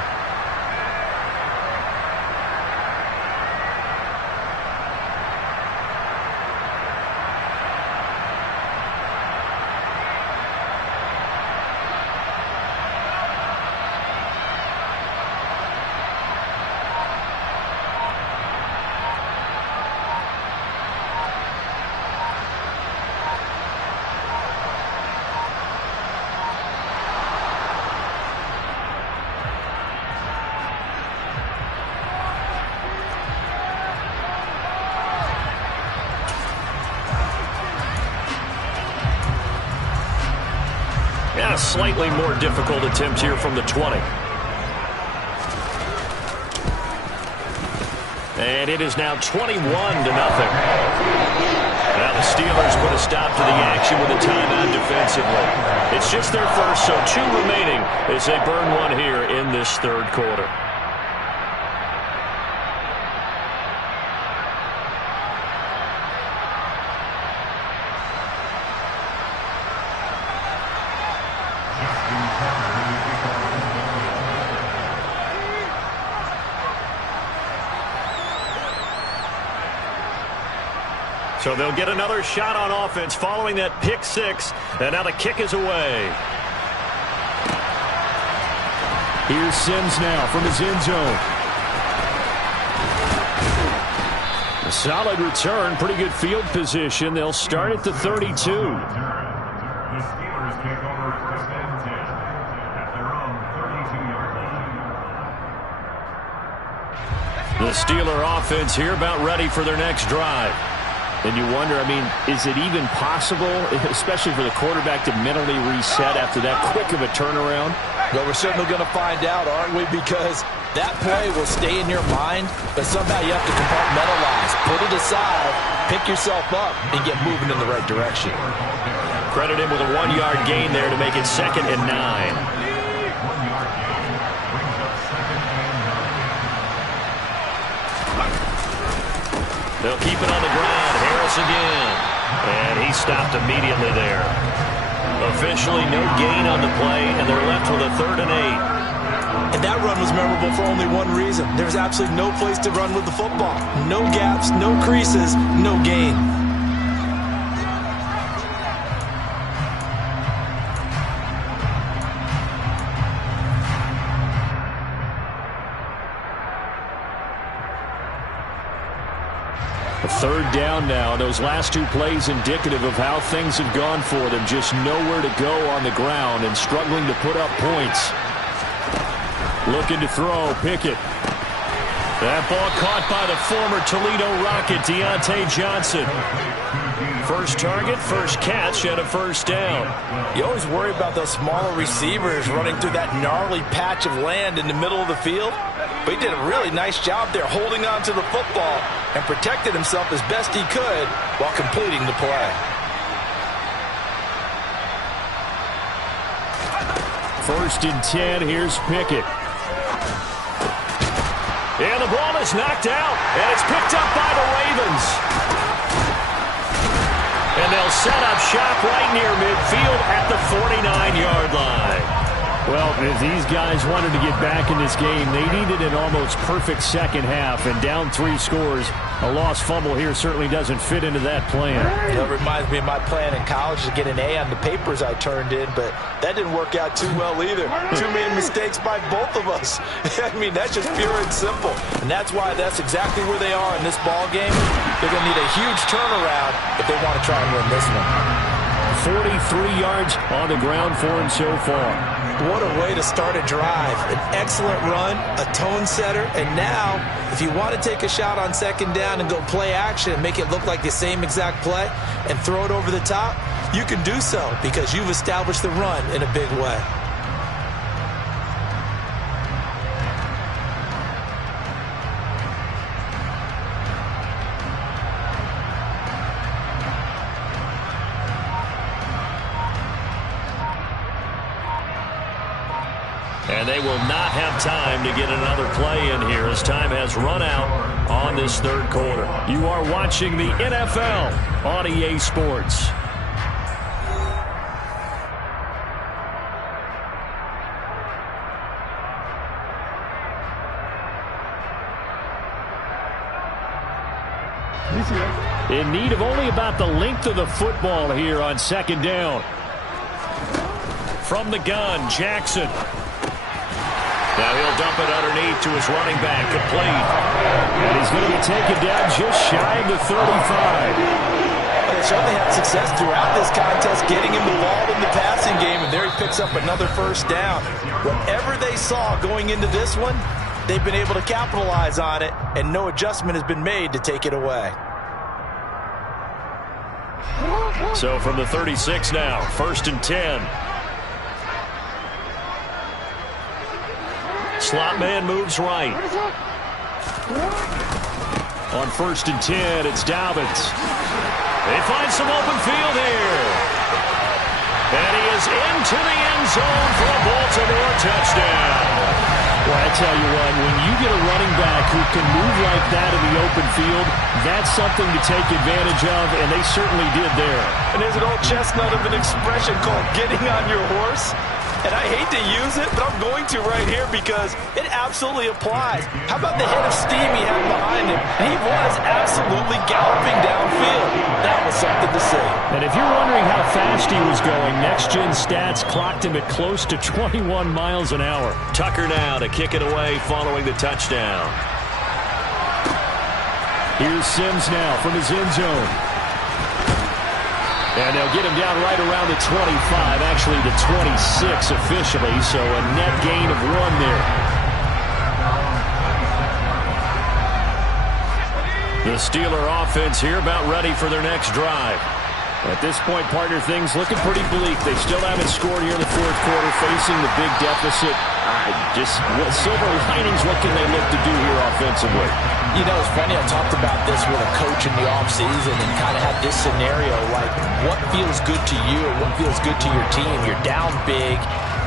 Yeah, a slightly more difficult attempt here from the 20. And it is now 21-0. Now the Steelers put a stop to the action with a timeout defensively. It's just their first, so 2 remaining as they burn one here in this 3rd quarter. So they'll get another shot on offense following that pick 6. And now the kick is away. Here's Sims now from his end zone. A solid return, pretty good field position. They'll start at the 32. The Steelers take over 1st and 10 at their own 32-yard line. The Steeler offense here about ready for their next drive. And you wonder, I mean, is it even possible, especially for the quarterback, to mentally reset after that quick of a turnaround? Well, we're certainly going to find out, aren't we? Because that play will stay in your mind, but somehow you have to compartmentalize, put it aside, pick yourself up, and get moving in the right direction. Credit him with a 1-yard gain there to make it 2nd and 9. 1-yard gain brings up 2nd and 9. They'll keep it on the ground. Harris again. And he stopped immediately there. Officially no gain on the play, and they're left with a 3rd and 8. And that run was memorable for only one reason. There's absolutely no place to run with the football. No gaps, no creases, no gain. A 3rd down now. Those last 2 plays indicative of how things have gone for them. Just nowhere to go on the ground and struggling to put up points. Looking to throw. Pickett. That ball caught by the former Toledo Rocket, Deontay Johnson. First target, first catch, and a 1st down. You always worry about those smaller receivers running through that gnarly patch of land in the middle of the field. But he did a really nice job there holding on to the football and protected himself as best he could while completing the play. 1st and 10. Here's Pickett. And the ball is knocked out, and it's picked up by the Ravens. And they'll set up shop right near midfield at the 49-yard line. Well, if these guys wanted to get back in this game, they needed an almost perfect second half, and down 3 scores. A lost fumble here certainly doesn't fit into that plan. That reminds me of my plan in college to get an A on the papers I turned in, but that didn't work out too well either. Too many mistakes by both of us. I mean, that's just pure and simple. And that's why that's exactly where they are in this ball game. They're going to need a huge turnaround if they want to try and win this one. 43 yards on the ground for him so far. What a way to start a drive. An excellent run, a tone setter, and now, if you want to take a shot on 2nd down and go play action and make it look like the same exact play and throw it over the top, you can do so because you've established the run in a big way. And they will not have time to get another play in here as time has run out on this 3rd quarter. You are watching the NFL on EA Sports. In need of only about the length of the football here on 2nd down. From the gun, Jackson. Now he'll dump it underneath to his running back, complete. And he's going to be taken down just shy of the 35. They certainly had success throughout this contest getting him the ball in the passing game, and there he picks up another 1st down. Whatever they saw going into this one, they've been able to capitalize on it, and no adjustment has been made to take it away. So from the 36 now, 1st and 10. Slot man moves right. On 1st and 10, it's Dobbins. They find some open field here. And he is into the end zone for a Baltimore touchdown. Well, I tell you what, when you get a running back who can move like that in the open field, that's something to take advantage of, and they certainly did there. And there's an old chestnut of an expression called getting on your horse. And I hate to use it, but I'm going to right here because it absolutely applies. How about the head of steam he had behind him? He was absolutely galloping downfield. That was something to see. And if you're wondering how fast he was going, Next Gen Stats clocked him at close to 21 miles an hour. Tucker now to kick it away following the touchdown. Here's Sims now from his end zone. And they'll get him down right around the 25, actually the 26 officially, so a net gain of 1 there. The Steeler offense here about ready for their next drive. At this point, partner, things looking pretty bleak. They still haven't scored here in the fourth quarter, facing the big deficit. What silver linings, what can they look to do here offensively? You know, it's funny, I talked about this with a coach in the offseason and kind of had this scenario, like what feels good to you or what feels good to your team. You're down big.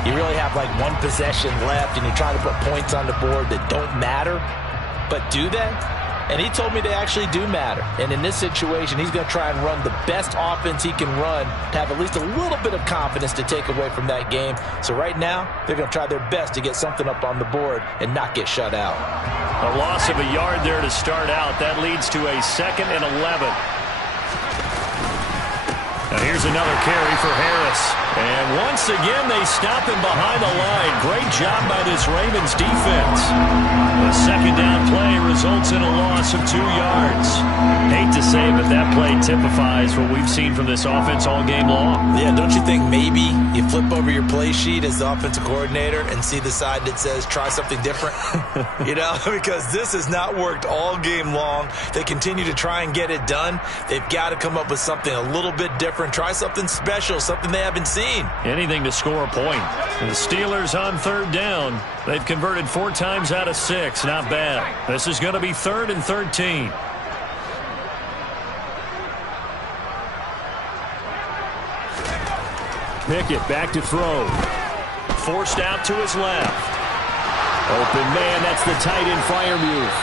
You really have like one possession left, and you're trying to put points on the board that don't matter. But do they? And he told me they actually do matter. And in this situation, he's going to try and run the best offense he can run to have at least a little bit of confidence to take away from that game. So right now, they're going to try their best to get something up on the board and not get shut out. A loss of a yard there to start out. That leads to a 2nd and 11. Now here's another carry for Harris. And once again, they stop him behind the line. Great job by this Ravens defense. The second down play results in a loss of 2 yards. Hate to say it, but that play typifies what we've seen from this offense all game long. Yeah, don't you think maybe you flip over your play sheet as the offensive coordinator and see the side that says try something different? You know, because this has not worked all game long. They continue to try and get it done. They've got to come up with something a little bit different. Try something special, something they haven't seen. Anything to score a point. And the Steelers on 3rd down. They've converted 4 times out of 6. Not bad. This is going to be 3rd and 13. Pickett back to throw. Forced out to his left. Open man, that's the tight end Freiermuth.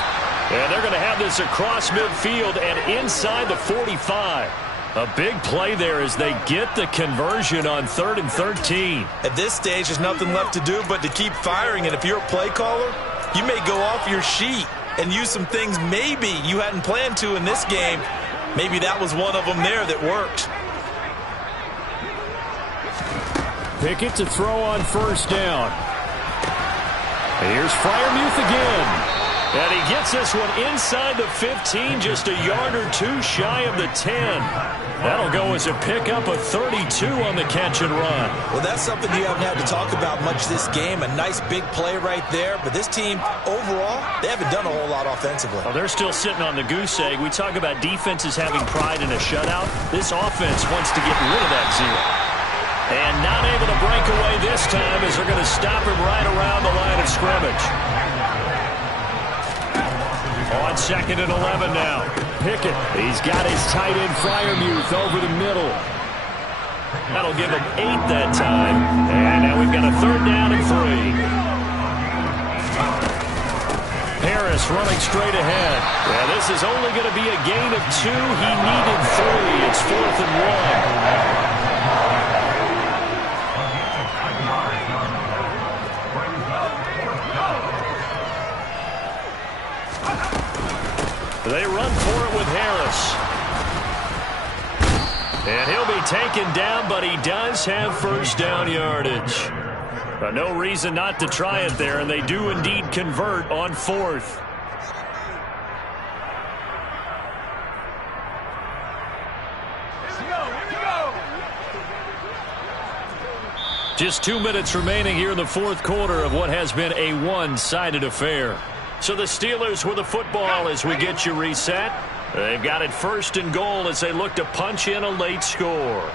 And they're going to have this across midfield and inside the 45. A big play there as they get the conversion on 3rd and 13. At this stage, there's nothing left to do but to keep firing. And if you're a play caller, you may go off your sheet and use some things maybe you hadn't planned to in this game. Maybe that was one of them there that worked. Pickett to throw on 1st down. Here's Freiermuth again. And he gets this one inside the 15, just a yard or 2 shy of the 10. That'll go as a pickup of 32 on the catch and run. Well, that's something you haven't had to talk about much this game. A nice big play right there. But this team, overall, they haven't done a whole lot offensively. Well, they're still sitting on the goose egg. We talk about defenses having pride in a shutout. This offense wants to get rid of that zero. And not able to break away this time as they're going to stop him right around the line of scrimmage. On 2nd and 11 now. Pickett, he's got his tight end Freiermuth over the middle. That'll give him 8 that time. And now we've got a 3rd down and 3. Harris running straight ahead. Yeah, this is only going to be a gain of 2. He needed 3. It's 4th and 1. They run for it with Harris. And he'll be taken down, but he does have 1st down yardage. But no reason not to try it there, and they do indeed convert on 4th. Just 2 minutes remaining here in the 4th quarter of what has been a one-sided affair. So the Steelers with the football as we get you reset. They've got it 1st and goal as they look to punch in a late score.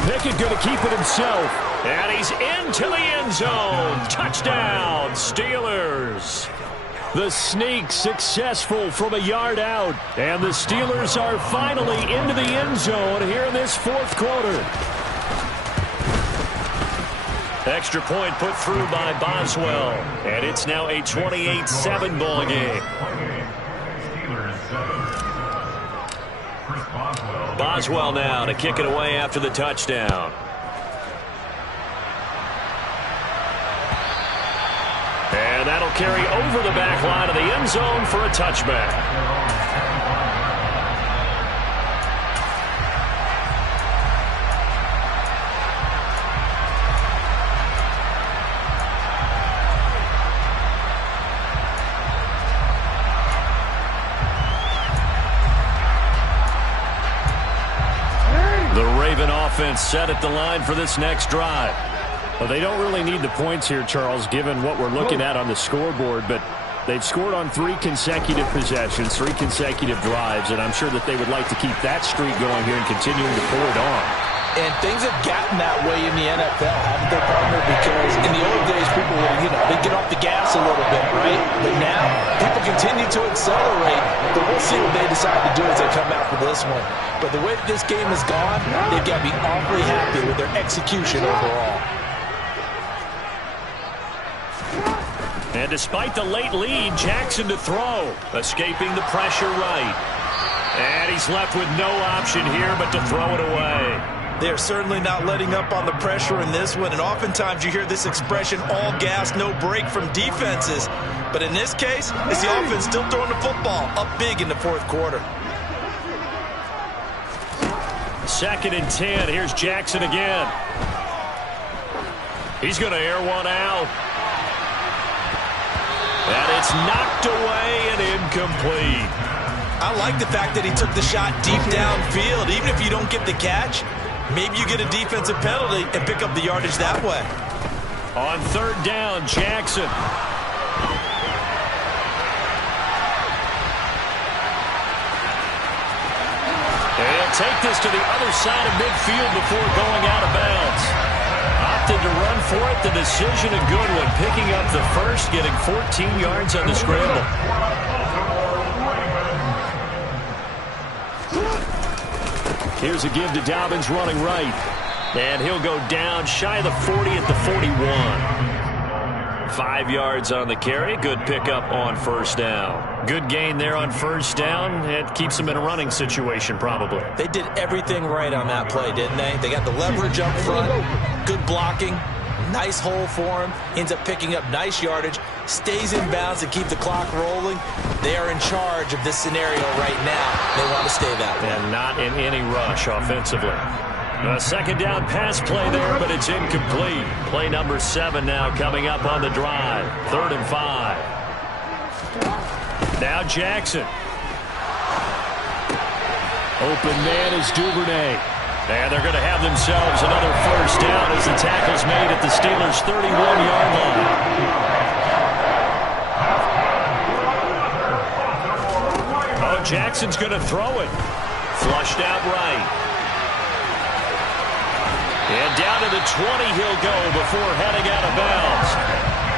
Pickett going to keep it himself. And he's into the end zone. Touchdown, Steelers. The sneak successful from a yard out. And the Steelers are finally into the end zone here in this 4th quarter. Extra point put through by Boswell. And it's now a 28-7 ball game. Boswell now to kick it away after the touchdown. And that'll carry over the back line of the end zone for a touchback. Offense set at the line for this next drive. Well, they don't really need the points here, Charles, given what we're looking at on the scoreboard, but They've scored on 3 consecutive possessions, 3 consecutive drives, and I'm sure that they would like to keep that streak going here and continuing to pour it on. And things have gotten that way in the NFL, haven't they, partner? Because in the old days, people would, they'd get off the gas a little bit, right? But now, people continue to accelerate. But we'll see what they decide to do as they come out for this one. But the way that this game has gone, they've got to be awfully happy with their execution overall. And despite the late lead, Jackson to throw, escaping the pressure right. And he's left with no option here but to throw it away. They're certainly not letting up on the pressure in this one, and oftentimes you hear this expression, all gas, no break from defenses. But in this case, it's the offense still throwing the football up big in the fourth quarter. 2nd and 10. Here's Jackson again. He's going to air one out. And it's knocked away and incomplete. I like the fact that he took the shot deep downfield. Even if you don't get the catch, maybe you get a defensive penalty and pick up the yardage that way. On 3rd down, Jackson. And he'll take this to the other side of midfield before going out of bounds. Opted to run for it. The decision a good one. Picking up the first, getting 14 yards on the scramble. Here's a give to Dobbins running right. And he'll go down shy of the 40 at the 41. 5 yards on the carry. Good pickup on 1st down. Good gain there on 1st down. It keeps them in a running situation probably. They did everything right on that play, didn't they? They got the leverage up front, good blocking, nice hole for him, ends up picking up nice yardage, stays in bounds to keep the clock rolling. They are in charge of this scenario right now. They want to stay that way. And not in any rush offensively. A 2nd down pass play there, but it's incomplete. Play number 7 now coming up on the drive. 3rd and 5. Now Jackson. Open man is Duvernay. And they're going to have themselves another 1st down as the tackle's made at the Steelers' 31-yard line. Oh, Jackson's going to throw it. Flushed out right. And down to the 20 he'll go before heading out of bounds.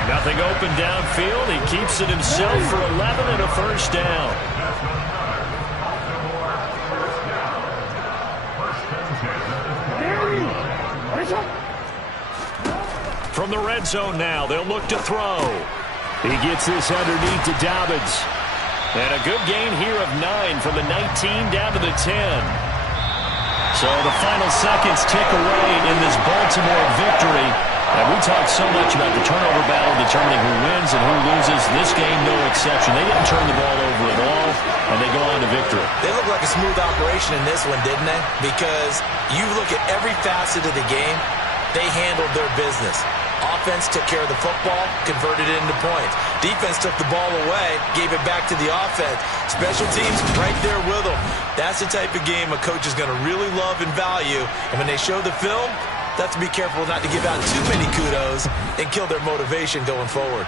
Nothing open downfield. He keeps it himself for 11 and a 1st down. From the red zone now, they'll look to throw. He gets this underneath to Dobbins. And a good gain here of 9 from the 19 down to the 10. So the final seconds tick away in this Baltimore victory. And we talk so much about the turnover battle determining who wins and who loses. This game, no exception. They didn't turn the ball over at all, and they go on to victory. They look like a smooth operation in this one, didn't they? Because you look at every facet of the game, they handled their business. Offense took care of the football, converted it into points. Defense took the ball away, gave it back to the offense. Special teams right there with them. That's the type of game a coach is going to really love and value. And when they show the film, they have to be careful not to give out too many kudos and kill their motivation going forward.